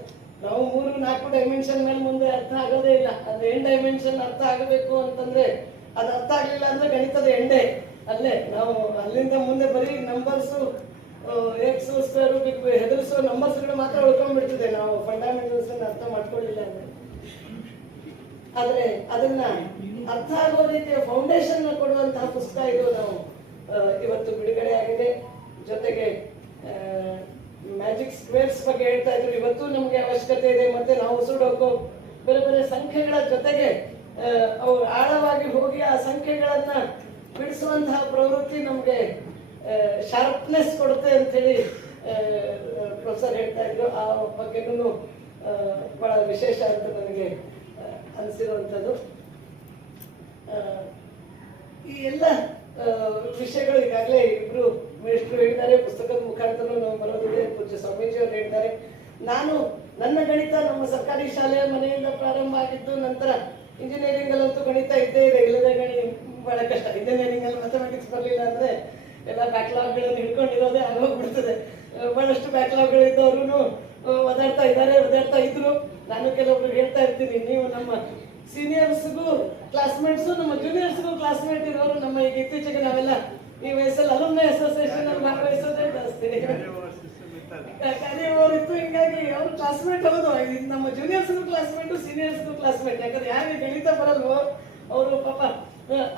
ನಾವು 3-4 ಡೈಮೆನ್ಷನ್ ಮೇಲೆ ಮುಂದೆ ಅರ್ಥ ಆಗೋದೇ ಇಲ್ಲ. ಅದು ಎಂಡ್ ಡೈಮೆನ್ಷನ್ ಅರ್ಥ ಆಗಬೇಕು ಅಂತಂದ್ರೆ ಅದು ಅರ್ಥ ಆಗ್ಲಿಲ್ಲ ಅಂದ್ರೆ ಗಣಿತದ ಎಂಡೆ ಅಲ್ಲೇ. ನಾವು ಅಲ್ಲಿಂದ ಮುಂದೆ ಬರೀ ನಂಬರ್ಸು, ಎಕ್ಸ್ ಸ್ಕ್ವೇರು, ಹೆದರಿಸುವ ನಂಬರ್ಸ್ಗಳು ಮಾತ್ರ ಉಳ್ಕೊಂಡ್ಬಿಡ್ತಿದೆ ನಾವು ಫಂಡಮೆಂಟಲ್ಸ್ ಅರ್ಥ ಮಾಡ್ಕೊಳ್ಳಿಲ್ಲ ಅಂದ್ರೆ. ಆದ್ರೆ ಅದನ್ನ ಅರ್ಥ ಆಗೋ ರೀತಿಯ ಫೌಂಡೇಶನ್ ಕೊಡುವಂತಹ ಪುಸ್ತಕ ಇದು ನಾವು ಇವತ್ತು ಬಿಡುಗಡೆ ಆಗಿದೆ. ಜೊತೆಗೆ ಮ್ಯಾಜಿಕ್ ಸ್ಕ್ವೇರ್ಸ್ ಬಗ್ಗೆ ಹೇಳ್ತಾ ಇದ್ರು, ಇವತ್ತು ನಮ್ಗೆ ಅವಶ್ಯಕತೆ ಇದೆ. ಮತ್ತೆ ನಾವು ಸುಡೋಕು ಬೇರೆ ಬೇರೆ ಸಂಖ್ಯೆಗಳ ಜೊತೆಗೆ ಅವು ಆಳವಾಗಿ ಹೋಗಿ ಆ ಸಂಖ್ಯೆಗಳನ್ನ ಬಿಡಿಸುವಂತಹ ಪ್ರವೃತ್ತಿ ನಮ್ಗೆ ಶಾರ್ಪ್ನೆಸ್ ಕೊಡುತ್ತೆ ಅಂತ ಹೇಳಿ ಪ್ರೊಫೆಸರ್ ಹೇಳ್ತಾ ಇದ್ರು. ಆ ಬಗ್ಗೆನೂ ಬಹಳ ವಿಶೇಷ ಅಂತ ನನಗೆ ಅನಿಸಿರುವಂಥದ್ದು. ಈ ಎಲ್ಲ ವಿಷಯಗಳು ಈಗಾಗಲೇ ಇಬ್ರು ಮೇಷ್ಟ್ರು ಹೇಳಿದ್ದಾರೆ, ಪುಸ್ತಕದ ಮುಖಾಂತರ ನಾವು ಬರೋದಿದೆ. ಪೂಜ್ಯ ಸ್ವಾಮೀಜಿ ಅವರು ಹೇಳಿದ್ದಾರೆ. ನಾನು ನನ್ನ ಗಣಿತ ನಮ್ಮ ಸರ್ಕಾರಿ ಶಾಲೆಯ ಮನೆಯಿಂದ ಪ್ರಾರಂಭ ಆಗಿದ್ದು, ನಂತರ ಇಂಜಿನಿಯರಿಂಗ್ ಅಲ್ಲಂತೂ ಗಣಿತ ಇದ್ದೇ ಇದೆ, ಇಲ್ಲದೆ ಬಹಳ ಕಷ್ಟ. ಇಂಜಿನಿಯರಿಂಗ್ ಅಲ್ಲಿ ಮ್ಯಾಥಮೆಟಿಕ್ಸ್ ಬರಲಿಲ್ಲ ಅಂದ್ರೆ ಎಲ್ಲ ಬ್ಯಾಕ್ಲಾಗ್ಗಳನ್ನು ಹಿಡ್ಕೊಂಡಿರೋದೇ ಆಗೋಗ್ಬಿಡ್ತದೆ. ಬಹಳಷ್ಟು ಬ್ಯಾಕ್ಲಾಗ್ಗಳು ಇದ್ದವರು ಓದಾಡ್ತಾ ಇದ್ರು. ನಾನು ಕೆಲವೊಬ್ರು ಹೇಳ್ತಾ ಇರ್ತೀನಿ, ನೀವು ನಮ್ಮ ಸೀನಿಯರ್ಸ್ಗೂ ಕ್ಲಾಸ್ಮೇಟ್ಸು, ನಮ್ಮ ಜೂನಿಯರ್ಸ್ಗೂ ಕ್ಲಾಸ್ಮೇಟ್ ಇರೋರು ನಮ್ಮ ಈಗ ಇತ್ತೀಚೆಗೆ ನಾವೆಲ್ಲ ಈ ವಯಸ್ಸಲ್ಲಿ ಅಲುಮ್ನಿ ಅಸೋಸಿಯೇಷನ್ ಅಲ್ಲಿ ಭಾಗವಹಿಸೋದೇ ಜಾಸ್ತಿ ಕಾರ್ಯವರಿತ್ತು. ಹಿಂಗಾಗಿ ಅವ್ರು ಕ್ಲಾಸ್ಮೇಟ್. ಹೌದು, ನಮ್ಮ ಜೂನಿಯರ್ಸ್ಗೂ ಕ್ಲಾಸ್ಮೇಟು, ಸೀನಿಯರ್ಸ್ಗೂ ಕ್ಲಾಸ್ಮೇಟ್. ಯಾಕಂದ್ರೆ ಯಾರಿಗೆ ಗಣಿತ ಬರಲ್ವೋ ಅವರು ಪಾಪ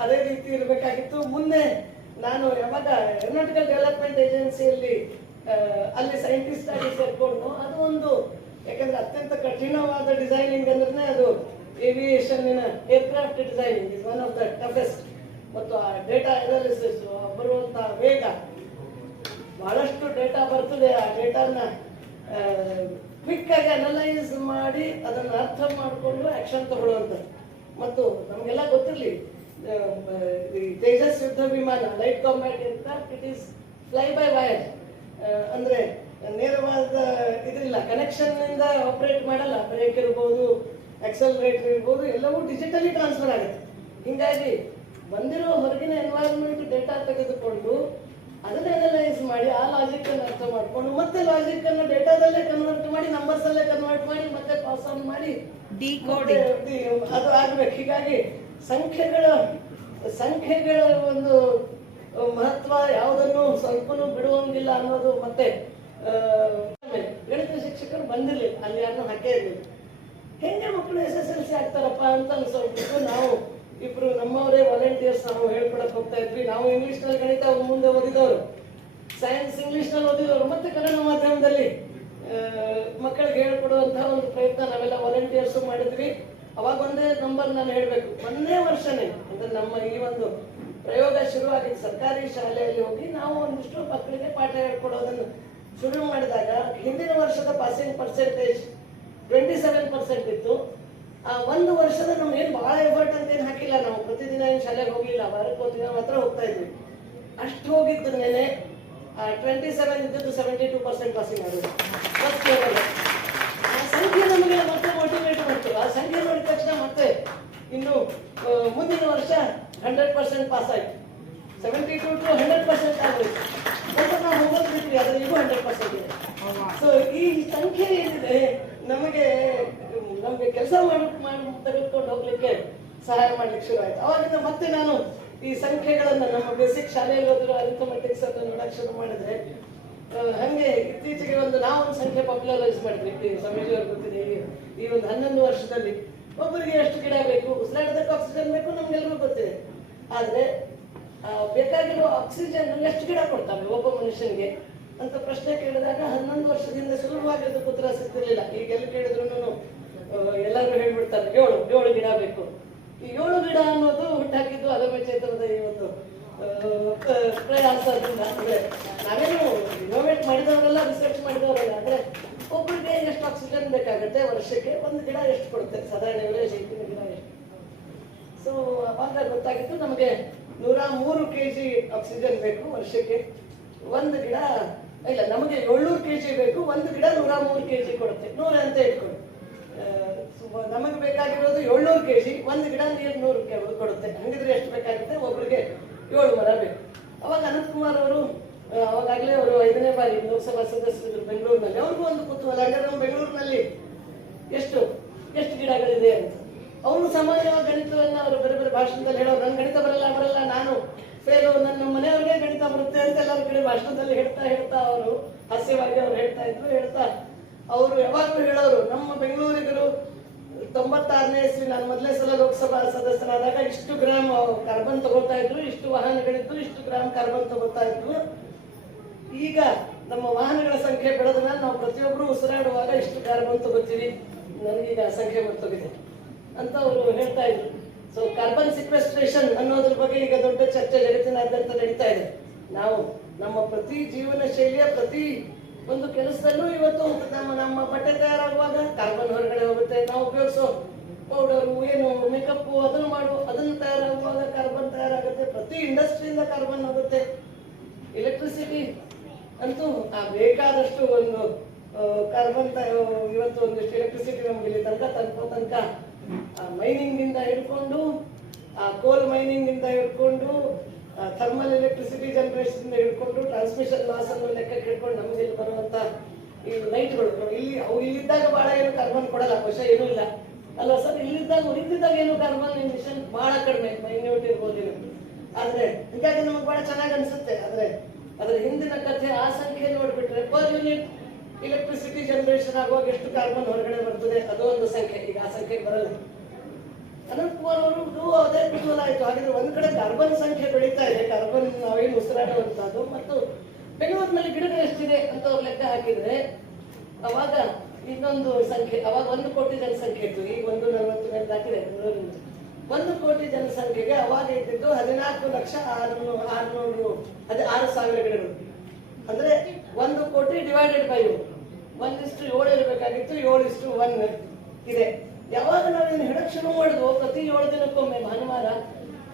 ಅದೇ ರೀತಿ ಇರಬೇಕಾಗಿತ್ತು. ಮುಂದೆ ನಾನು ಯಾವಾಗ ಏರೋನಾಟಿಕಲ್ ಡೆವಲಪ್ಮೆಂಟ್ ಏಜೆನ್ಸಿಯಲ್ಲಿ ಅಲ್ಲಿ ಸೈಂಟಿಸ್ಟ್ ಆಗಿ ಸೇರ್ಕೊಂಡು, ಅದು ಒಂದು ಯಾಕಂದ್ರೆ ಅತ್ಯಂತ ಕಠಿಣವಾದ ಡಿಸೈನಿಂಗ್ ಅಂದ್ರೆ ಅದು aviation aircraft designing is one of the toughest. ಮತ್ತು ಆ ಡೇಟಾ ಅನಾಲಿಸಿಸ್ ಬರುವಂತಹ ವೇಗ, ಬಹಳಷ್ಟು ಡೇಟಾ ಬರ್ತದೆ. ಆ ಡೇಟಾನ ಕ್ವಿಕ್ ಆಗಿ ಅನಲೈಸ್ ಮಾಡಿ ಅದನ್ನು ಅರ್ಥ ಮಾಡಿಕೊಂಡು ಆಕ್ಷನ್ ತಗೊಳ್ಳುವಂಥದ್ದು. ಮತ್ತು ನಮಗೆಲ್ಲ ಗೊತ್ತಿರಲಿ, ತೇಜಸ್ ಯುದ್ಧ ವಿಮಾನ, light combat aircraft, it is fly by wire. ಅಂದ್ರೆ ನೇರವಾದ ಇದ್ರಿಲ್ಲ, ಕನೆಕ್ಷನ್ ಇಂದ ಆಪರೇಟ್ ಮಾಡಲ್ಲ. ಬ್ರೇಕ್ ಇರ್ಬೋದು, ಆಕ್ಸಲರೇಟರ್ ಇರ್ಬೋದು, ಎಲ್ಲವೂ ಡಿಜಿಟಲಿ ಟ್ರಾನ್ಸ್ಫರ್ ಆಗುತ್ತೆ. ಹಿಂಗಾಗಿ ಬಂದಿರೋ ಹೊರಗಿನ ಎನ್ವೈರನ್ಮೆಂಟ್ ಡೇಟಾ ತೆಗೆದುಕೊಂಡು ಅದನ್ನ ಅನಲೈಸ್ ಮಾಡಿ ಆ ಲಾಜಿಕ್ ಅನ್ನು ಅರ್ಥ ಮಾಡಿಕೊಂಡು ಮತ್ತೆ ಲಾಜಿಕ್ ಅನ್ನು ಡೇಟಾದಲ್ಲೇ ಕನ್ವರ್ಟ್ ಮಾಡಿ, ನಂಬರ್ಸ್ ಅಲ್ಲೇ ಕನ್ವರ್ಟ್ ಮಾಡಿ, ಮತ್ತೆ ಪಾಸ್ ಆನ್ ಮಾಡಿ ಅದು ಆಗ್ಬೇಕು. ಹೀಗಾಗಿ ಸಂಖ್ಯೆಗಳ ಒಂದು ಮಹತ್ವ ಯಾವುದನ್ನು ಸ್ವಲ್ಪನೂ ಬಿಡುವಂಗಿಲ್ಲ ಅನ್ನೋದು. ಮತ್ತೆ ಗಣಿತ ಶಿಕ್ಷಕರು ಬಂದಿರ್ಲಿಲ್ಲ, ಅಲ್ಲಿ ಯಾರನ್ನೂ ಹಾಕೇ ಇರಲಿಲ್ಲ. ಹೆಂಗೆ ಮಕ್ಕಳು SSLC ಆಗ್ತಾರಪ್ಪ ಅಂತ ಅನ್ಸೋಗ್ಬಿಟ್ಟು ನಾವು ಇಬ್ರು ನಮ್ಮವರೇ ವಾಲಂಟಿಯರ್ಸ್ ನಾವು ಹೇಳ್ಕೊಡಕ್ ಹೋಗ್ತಾ ಇದ್ವಿ. ನಾವು ಇಂಗ್ಲಿಷ್ ನಲ್ಲಿ ಗಣಿತ ಮುಂದೆ ಓದಿದವರು, ಸೈನ್ಸ್ ಇಂಗ್ಲಿಷ್ ನಲ್ಲಿ ಓದಿದವರು, ಮತ್ತೆ ಕನ್ನಡ ಮಾಧ್ಯಮದಲ್ಲಿ ಮಕ್ಕಳಿಗೆ ಹೇಳ್ಕೊಡುವಂತಹ ಒಂದು ಪ್ರಯತ್ನ ನಾವೆಲ್ಲ ವಾಲಂಟಿಯರ್ಸ್ ಮಾಡಿದ್ವಿ. ಅವಾಗ ಒಂದೇ ನಂಬರ್ ನಾನು ಹೇಳ್ಬೇಕು, ಒಂದೇ ವರ್ಷನೇ ಅಂದ್ರೆ ನಮ್ಮ ಈ ಒಂದು ಪ್ರಯೋಗ ಶುರುವಾಗಿದ್ದು ಸರ್ಕಾರಿ ಶಾಲೆಯಲ್ಲಿ ಹೋಗಿ ನಾವು ಒಂದಿಷ್ಟು ಮಕ್ಕಳಿಗೆ ಪಾಠ ಹೇಳ್ಕೊಡೋದನ್ನು ಶುರು ಮಾಡಿದಾಗ ಹಿಂದಿನ ವರ್ಷದ ಪಾಸಿಂಗ್ ಪರ್ಸೆಂಟೇಜ್ 27% ಇತ್ತು. ಆ ಒಂದು ವರ್ಷದ ನಮ್ಗೇನು ಬಹಳ ಎಫರ್ಟ್ ಅಂತ ಏನು ಹಾಕಿಲ್ಲ, ನಾವು ಪ್ರತಿದಿನ ಏನು ಶಾಲೆಗೆ ಹೋಗ್ಲಿಲ್ಲ, ವಾರಕ್ಕೆ ಒಂದಿನ ಮಾತ್ರ ಹೋಗ್ತಾ ಇದ್ವಿ. ಅಷ್ಟು ಹೋಗಿದ್ದ ಮೇಲೆ 27 ಇದ್ದದ್ದು 72% ಪಾಸಿಂಗ್ ಆಗೋದು ಫಸ್ಟ್ ಲೆವೆಲ್. ಆ ಸಂಖ್ಯೆ ನಮಗೆ ಮತ್ತೆ ಮೋಟಿವೇಟ್ ಮಾಡ್ತು. ಆ ಸಂಖ್ಯೆ ನೋಡಿದ ತಕ್ಷಣ ಮತ್ತೆ ಇನ್ನು ಮುಂದಿನ ವರ್ಷ 100% ಪಾಸ್ ಆಯ್ತು. 72 to 100% ಆಗೋಯ್ತು. ಮತ್ತೆ ನಾವು ಹೋಗೋದು ಬಿಟ್ವಿ, ಆದರೆ ಇದು 100% ಇದೆ. ಸೊ ಈ ಸಂಖ್ಯೆ ಏನಿದೆ ನಮಗೆ ಕೆಲಸ ತೆಗೆದುಕೊಂಡು ಹೋಗ್ಲಿಕ್ಕೆ ಸಹಾಯ ಮಾಡ್ಲಿಕ್ಕೆ ಶುರು ಆಯ್ತು. ಅವಾಗಿಂದ ಮತ್ತೆ ನಾನು ಈ ಸಂಖ್ಯೆಗಳನ್ನ ನಮ್ಮ ಬೇಸಿಕ್ ಶಾಲೆಯಲ್ಲಿ ಹೋದ್ರು ಅರಿಥಮೆಟಿಕ್ಸ್ ಅನ್ನು ನೋಡಕ್ ಶುರು ಮಾಡಿದ್ರೆ, ಹಂಗೆ ಇತ್ತೀಚೆಗೆ ನಾವೊಂದು ಸಂಖ್ಯೆ ಪಾಪ್ಯುಲರೈಸ್ ಮಾಡಿದ್ವಿ. ಸ್ವಾಮೀಜಿ ಅವ್ರಿಗೆ ಗೊತ್ತಿದೆ, ಈ ಒಂದು 11 ವರ್ಷದಲ್ಲಿ ಒಬ್ಬರಿಗೆ ಎಷ್ಟು ಗಿಡ ಬೇಕು, ಉಸಿರಾಡೋದಕ್ಕೆ ಆಕ್ಸಿಜನ್ ಬೇಕು, ನಮ್ಗೆಲ್ರಿಗೂ ಗೊತ್ತಿದೆ. ಆದ್ರೆ ಬೇಕಾಗಿರೋ ಆಕ್ಸಿಜನ್ ಎಷ್ಟು ಗಿಡ ಕೊಡ್ತಾವೆ ಒಬ್ಬ ಮನುಷ್ಯನಿಗೆ? ಅಂತ ಪ್ರಶ್ನೆ ಕೇಳಿದಾಗ 11 ವರ್ಷದಿಂದ ಸುಲಭವಾಗಿ ಅದಕ್ಕೆ ಉತ್ತರ ಸಿಗ್ತಿರ್ಲಿಲ್ಲ. ಈಗ ಎಲ್ಲಿ ಕೇಳಿದ್ರು ಎಲ್ಲರೂ ಹೇಳ್ಬಿಡ್ತಾರೆ 7 ಗಿಡ ಬೇಕು. ಈ 7 ಗಿಡ ಅನ್ನೋದು ಹುಟ್ಟಾಕಿದ್ದು ಅದಮ್ಯ ಚೇತನದ ಈ ಒಂದು ಪ್ರಯಾಸದಿಂದ. ಅಂದ್ರೆ ನಾವೇನು ಇನೋವೇಟ್ ಮಾಡಿದವರೆಲ್ಲ, ರಿಸರ್ಚ್ ಮಾಡಿದವರೆಲ್ಲ, ಅಂದ್ರೆ ಒಬ್ಬರಿಗೆ ಎಷ್ಟು ಆಕ್ಸಿಜನ್ ಬೇಕಾಗುತ್ತೆ ವರ್ಷಕ್ಕೆ, 1 ಗಿಡ ಎಷ್ಟು ಕೊಡುತ್ತೆ ಸಾಧಾರಣ ಎವರೇಜ್ 18 ಗಿಡ ಎಷ್ಟು. ಸೊ ಅವಾಗ ಗೊತ್ತಾಗಿತ್ತು ನಮಗೆ 103 kg ಆಕ್ಸಿಜನ್ ಬೇಕು ವರ್ಷಕ್ಕೆ. 1 ಗಿಡ ಇಲ್ಲ, ನಮಗೆ 700 kg ಬೇಕು, 1 ಗಿಡ 103 kg ಕೊಡುತ್ತೆ. 100 ಅಂತ ಇಟ್ಕೊಳ್ಳಿ. ನಮಗೆ ಬೇಕಾಗಿರೋದು 700 kg, 1 ಗಿಡ ನೀರು 100 ಕೊಡುತ್ತೆ. ಹಂಗಿದ್ರೆ ಎಷ್ಟು ಬೇಕಾಗುತ್ತೆ? ಒಬ್ಬರಿಗೆ 7 ಮರ ಬೇಕು. ಅವಾಗ ಅನಂತಕುಮಾರ್ ಅವರು ಅವಾಗಲೇ ಅವರು 5ನೇ ಬಾರಿ ಲೋಕಸಭಾ ಸದಸ್ಯರು ಬೆಂಗಳೂರಿನಲ್ಲಿ. ಅವ್ರಿಗೂ ಒಂದು ಕುತೂಹಲ, ಹಾಗಾದ್ರೆ ನಮ್ಮ ಬೆಂಗಳೂರಿನಲ್ಲಿ ಎಷ್ಟು ಗಿಡಗಳಿದೆ ಅಂತ. ಅವರು ಸಾಮಾನ್ಯವಾಗಿ ಗಣಿತವನ್ನು ಅವರು ಬೇರೆ ಬೇರೆ ಭಾಷಣದಲ್ಲಿ ಹೇಳೋರು, ನನ್ ಗಣಿತ ಬರಲ್ಲ, ನಾನು ಫೇಲು, ನನ್ನ ಮನೆಯವ್ರಿಗೆ ಗಣಿತ ಬರುತ್ತೆ ಅಂತ ಎಲ್ಲರ ಕಡೆ ಭಾಷಣದಲ್ಲಿ ಹೇಳ್ತಾ ಅವರು ಹಾಸ್ಯವಾಗಿ ಅವ್ರು ಹೇಳ್ತಾ ಇದ್ರು. ಅವರು ಯಾವಾಗಲೂ ಹೇಳೋರು, ನಮ್ಮ ಬೆಂಗಳೂರಿಗರು 96ನೇ ಇಸ್ವಿ ನಾನು ಮೊದಲನೇ ಸಲ ಲೋಕಸಭಾ ಸದಸ್ಯರಾದಾಗ ಇಷ್ಟು ಗ್ರಾಮ್ ಕಾರ್ಬನ್ ತಗೋತಾ ಇದ್ರು, ಇಷ್ಟು ವಾಹನಗಳಿದ್ದು ಇಷ್ಟು ಗ್ರಾಮ್ ಕಾರ್ಬನ್ ತಗೋತಾ ಇದ್ರು. ಈಗ ನಮ್ಮ ವಾಹನಗಳ ಸಂಖ್ಯೆ ಬೆಳೆದ ನಾವು ಪ್ರತಿಯೊಬ್ಬರು ಉಸಿರಾಡುವಾಗ ಇಷ್ಟು ಕಾರ್ಬನ್ ತಗೋತೀವಿ, ನನಗೀಗ ಸಂಖ್ಯೆ ಗೊತ್ತಾಗಿದೆ ಅಂತ ಅವರು ಹೇಳ್ತಾ ಇದ್ರು. ಸೊ ಕಾರ್ಬನ್ ಸಿಕ್ವೆಸ್ಟ್ರೇಷನ್ ಅನ್ನೋದ್ರ ಬಗ್ಗೆ ಈಗ ದೊಡ್ಡ ಚರ್ಚೆ ಜಗತ್ತಿನಾದ್ಯಂತ ನಡೀತಾ ಇದೆ. ನಾವು ನಮ್ಮ ಪ್ರತಿ ಜೀವನ ಶೈಲಿಯ ಪ್ರತಿ ಒಂದು ಕೆಲಸದಲ್ಲೂ ಇವತ್ತು ನಮ್ಮ ಬಟ್ಟೆ ತಯಾರಾಗುವಾಗ ಕಾರ್ಬನ್ ಹೊರಗಡೆ ಹೋಗುತ್ತೆ. ನಾವು ಉಪಯೋಗಿಸೋ ಪೌಡರು, ಏನು ಮೇಕಪ್, ಅದನ್ನು ತಯಾರಾಗುವಾಗ ಕಾರ್ಬನ್ ತಯಾರಾಗುತ್ತೆ. ಪ್ರತಿ ಇಂಡಸ್ಟ್ರಿಯಿಂದ ಕಾರ್ಬನ್ ಹೋಗುತ್ತೆ. ಎಲೆಕ್ಟ್ರಿಸಿಟಿ ಅಂತೂ ಬೇಕಾದಷ್ಟು ಒಂದು ಕಾರ್ಬನ್ ಇವತ್ತು ಒಂದಿಷ್ಟು ಎಲೆಕ್ಟ್ರಿಸಿಟಿ ನಮ್ಗೆ ಇಲ್ಲಿ ತನಕ ಮೈನಿಂಗ್ ಇಂದ ಹಿಡ್ಕೊಂಡು, ಕೋಲ್ ಮೈನಿಂಗ್ ಇಂದ ಹಿಡ್ಕೊಂಡು, ಥರ್ಮಲ್ ಎಲೆಕ್ಟ್ರಿಸಿಟಿ ಜನರೇಷನ್ ಇಂದ ಹಿಡ್ಕೊಂಡು, ಟ್ರಾನ್ಸ್ಮಿಷನ್ ಲಾಸ್ ಅನ್ನು ಲೆಕ್ಕಕ್ಕೆ ಹಿಡ್ಕೊಂಡು ನಮ್ಗೆ ಇಲ್ಲಿ ಬರುವಂತ ಈ ಲೈಟ್ಗಳು ಇಲ್ಲಿದ್ದಾಗ ಬಹಳ ಏನು ಕಾರ್ಬನ್ ಕೊಡಲ್ಲ, ಬಹುಶಃ ಏನೂ ಇಲ್ಲ ಅಲ್ವಾ ಸರ್? ಇಲ್ಲಿದ್ದಾಗ ಏನು ಕಾರ್ಬನ್ ಎಮಿಷನ್ ಬಹಳ ಕಡಿಮೆ, ಮೈನ್ಯೂಟ್ ಇರ್ಬೋದು. ಆದ್ರೆ ಹೀಗಾಗಿ ನಮ್ಗೆ ಬಹಳ ಚೆನ್ನಾಗಿ ಅನ್ಸುತ್ತೆ. ಆದ್ರೆ ಅದ್ರ ಹಿಂದಿನ ಕಥೆ ಆ ಸಂಖ್ಯೆ ನೋಡ್ಬಿಟ್ರೆ ಪರ್ ಯೂನಿಟ್ ಎಲೆಕ್ಟ್ರಿಸಿಟಿ ಜನರೇಷನ್ ಆಗುವಾಗ ಎಷ್ಟು ಕಾರ್ಬನ್ ಹೊರಗಡೆ ಬರ್ತದೆ, ಅದು ಒಂದು ಸಂಖ್ಯೆ. ಈಗ ಆ ಸಂಖ್ಯೆ ಬರಲ್ಲ. ಅನಂತಕುಮಾರ್ ಅವರು ಅದೇ ಕುತೂಹಲ ಆಯ್ತು. ಹಾಗಿದ್ರೆ ಒಂದ್ ಕಡೆ ಕಾರ್ಬನ್ ಸಂಖ್ಯೆ ಬೆಳೀತಾ ಇದೆ, ಕಾರ್ಬನ್ ನಾವೇನು ಉಸಿರಾಡುವಂತದ್ದು, ಮತ್ತು ಬೆಂಗಳೂರಿನಲ್ಲಿ ಗಿಡಗಳು ಎಷ್ಟಿದೆ ಅಂತ ಅವ್ರು ಲೆಕ್ಕ ಹಾಕಿದ್ರೆ ಅವಾಗ ಇನ್ನೊಂದು ಸಂಖ್ಯೆ, ಅವಾಗ 1 ಕೋಟಿ ಜನಸಂಖ್ಯೆ ಇತ್ತು. ಈಗ 140 ಮೇಲೆ ದಾಟಿದೆ ಬೆಂಗಳೂರಿನ. 1 ಕೋಟಿ ಜನಸಂಖ್ಯೆಗೆ ಅವಾಗ ಇದ್ದಿದ್ದು 14,600,000 ಗಿಡಗಳು. ಅಂದ್ರೆ 1 ಕೋಟಿ ಡಿವೈಡೆಡ್ ಬೈ 1:7 ಇರಬೇಕಾಗಿತ್ತು, 7:1 ಇದೆ. ಯಾವಾಗ ನಾವೇನು ಹೇಳಕ್ ಶುರು ಮಾಡಿದ್ವು, ಪ್ರತಿ 7 ದಿನಕ್ಕೊಮ್ಮೆ ಭಾನುವಾರ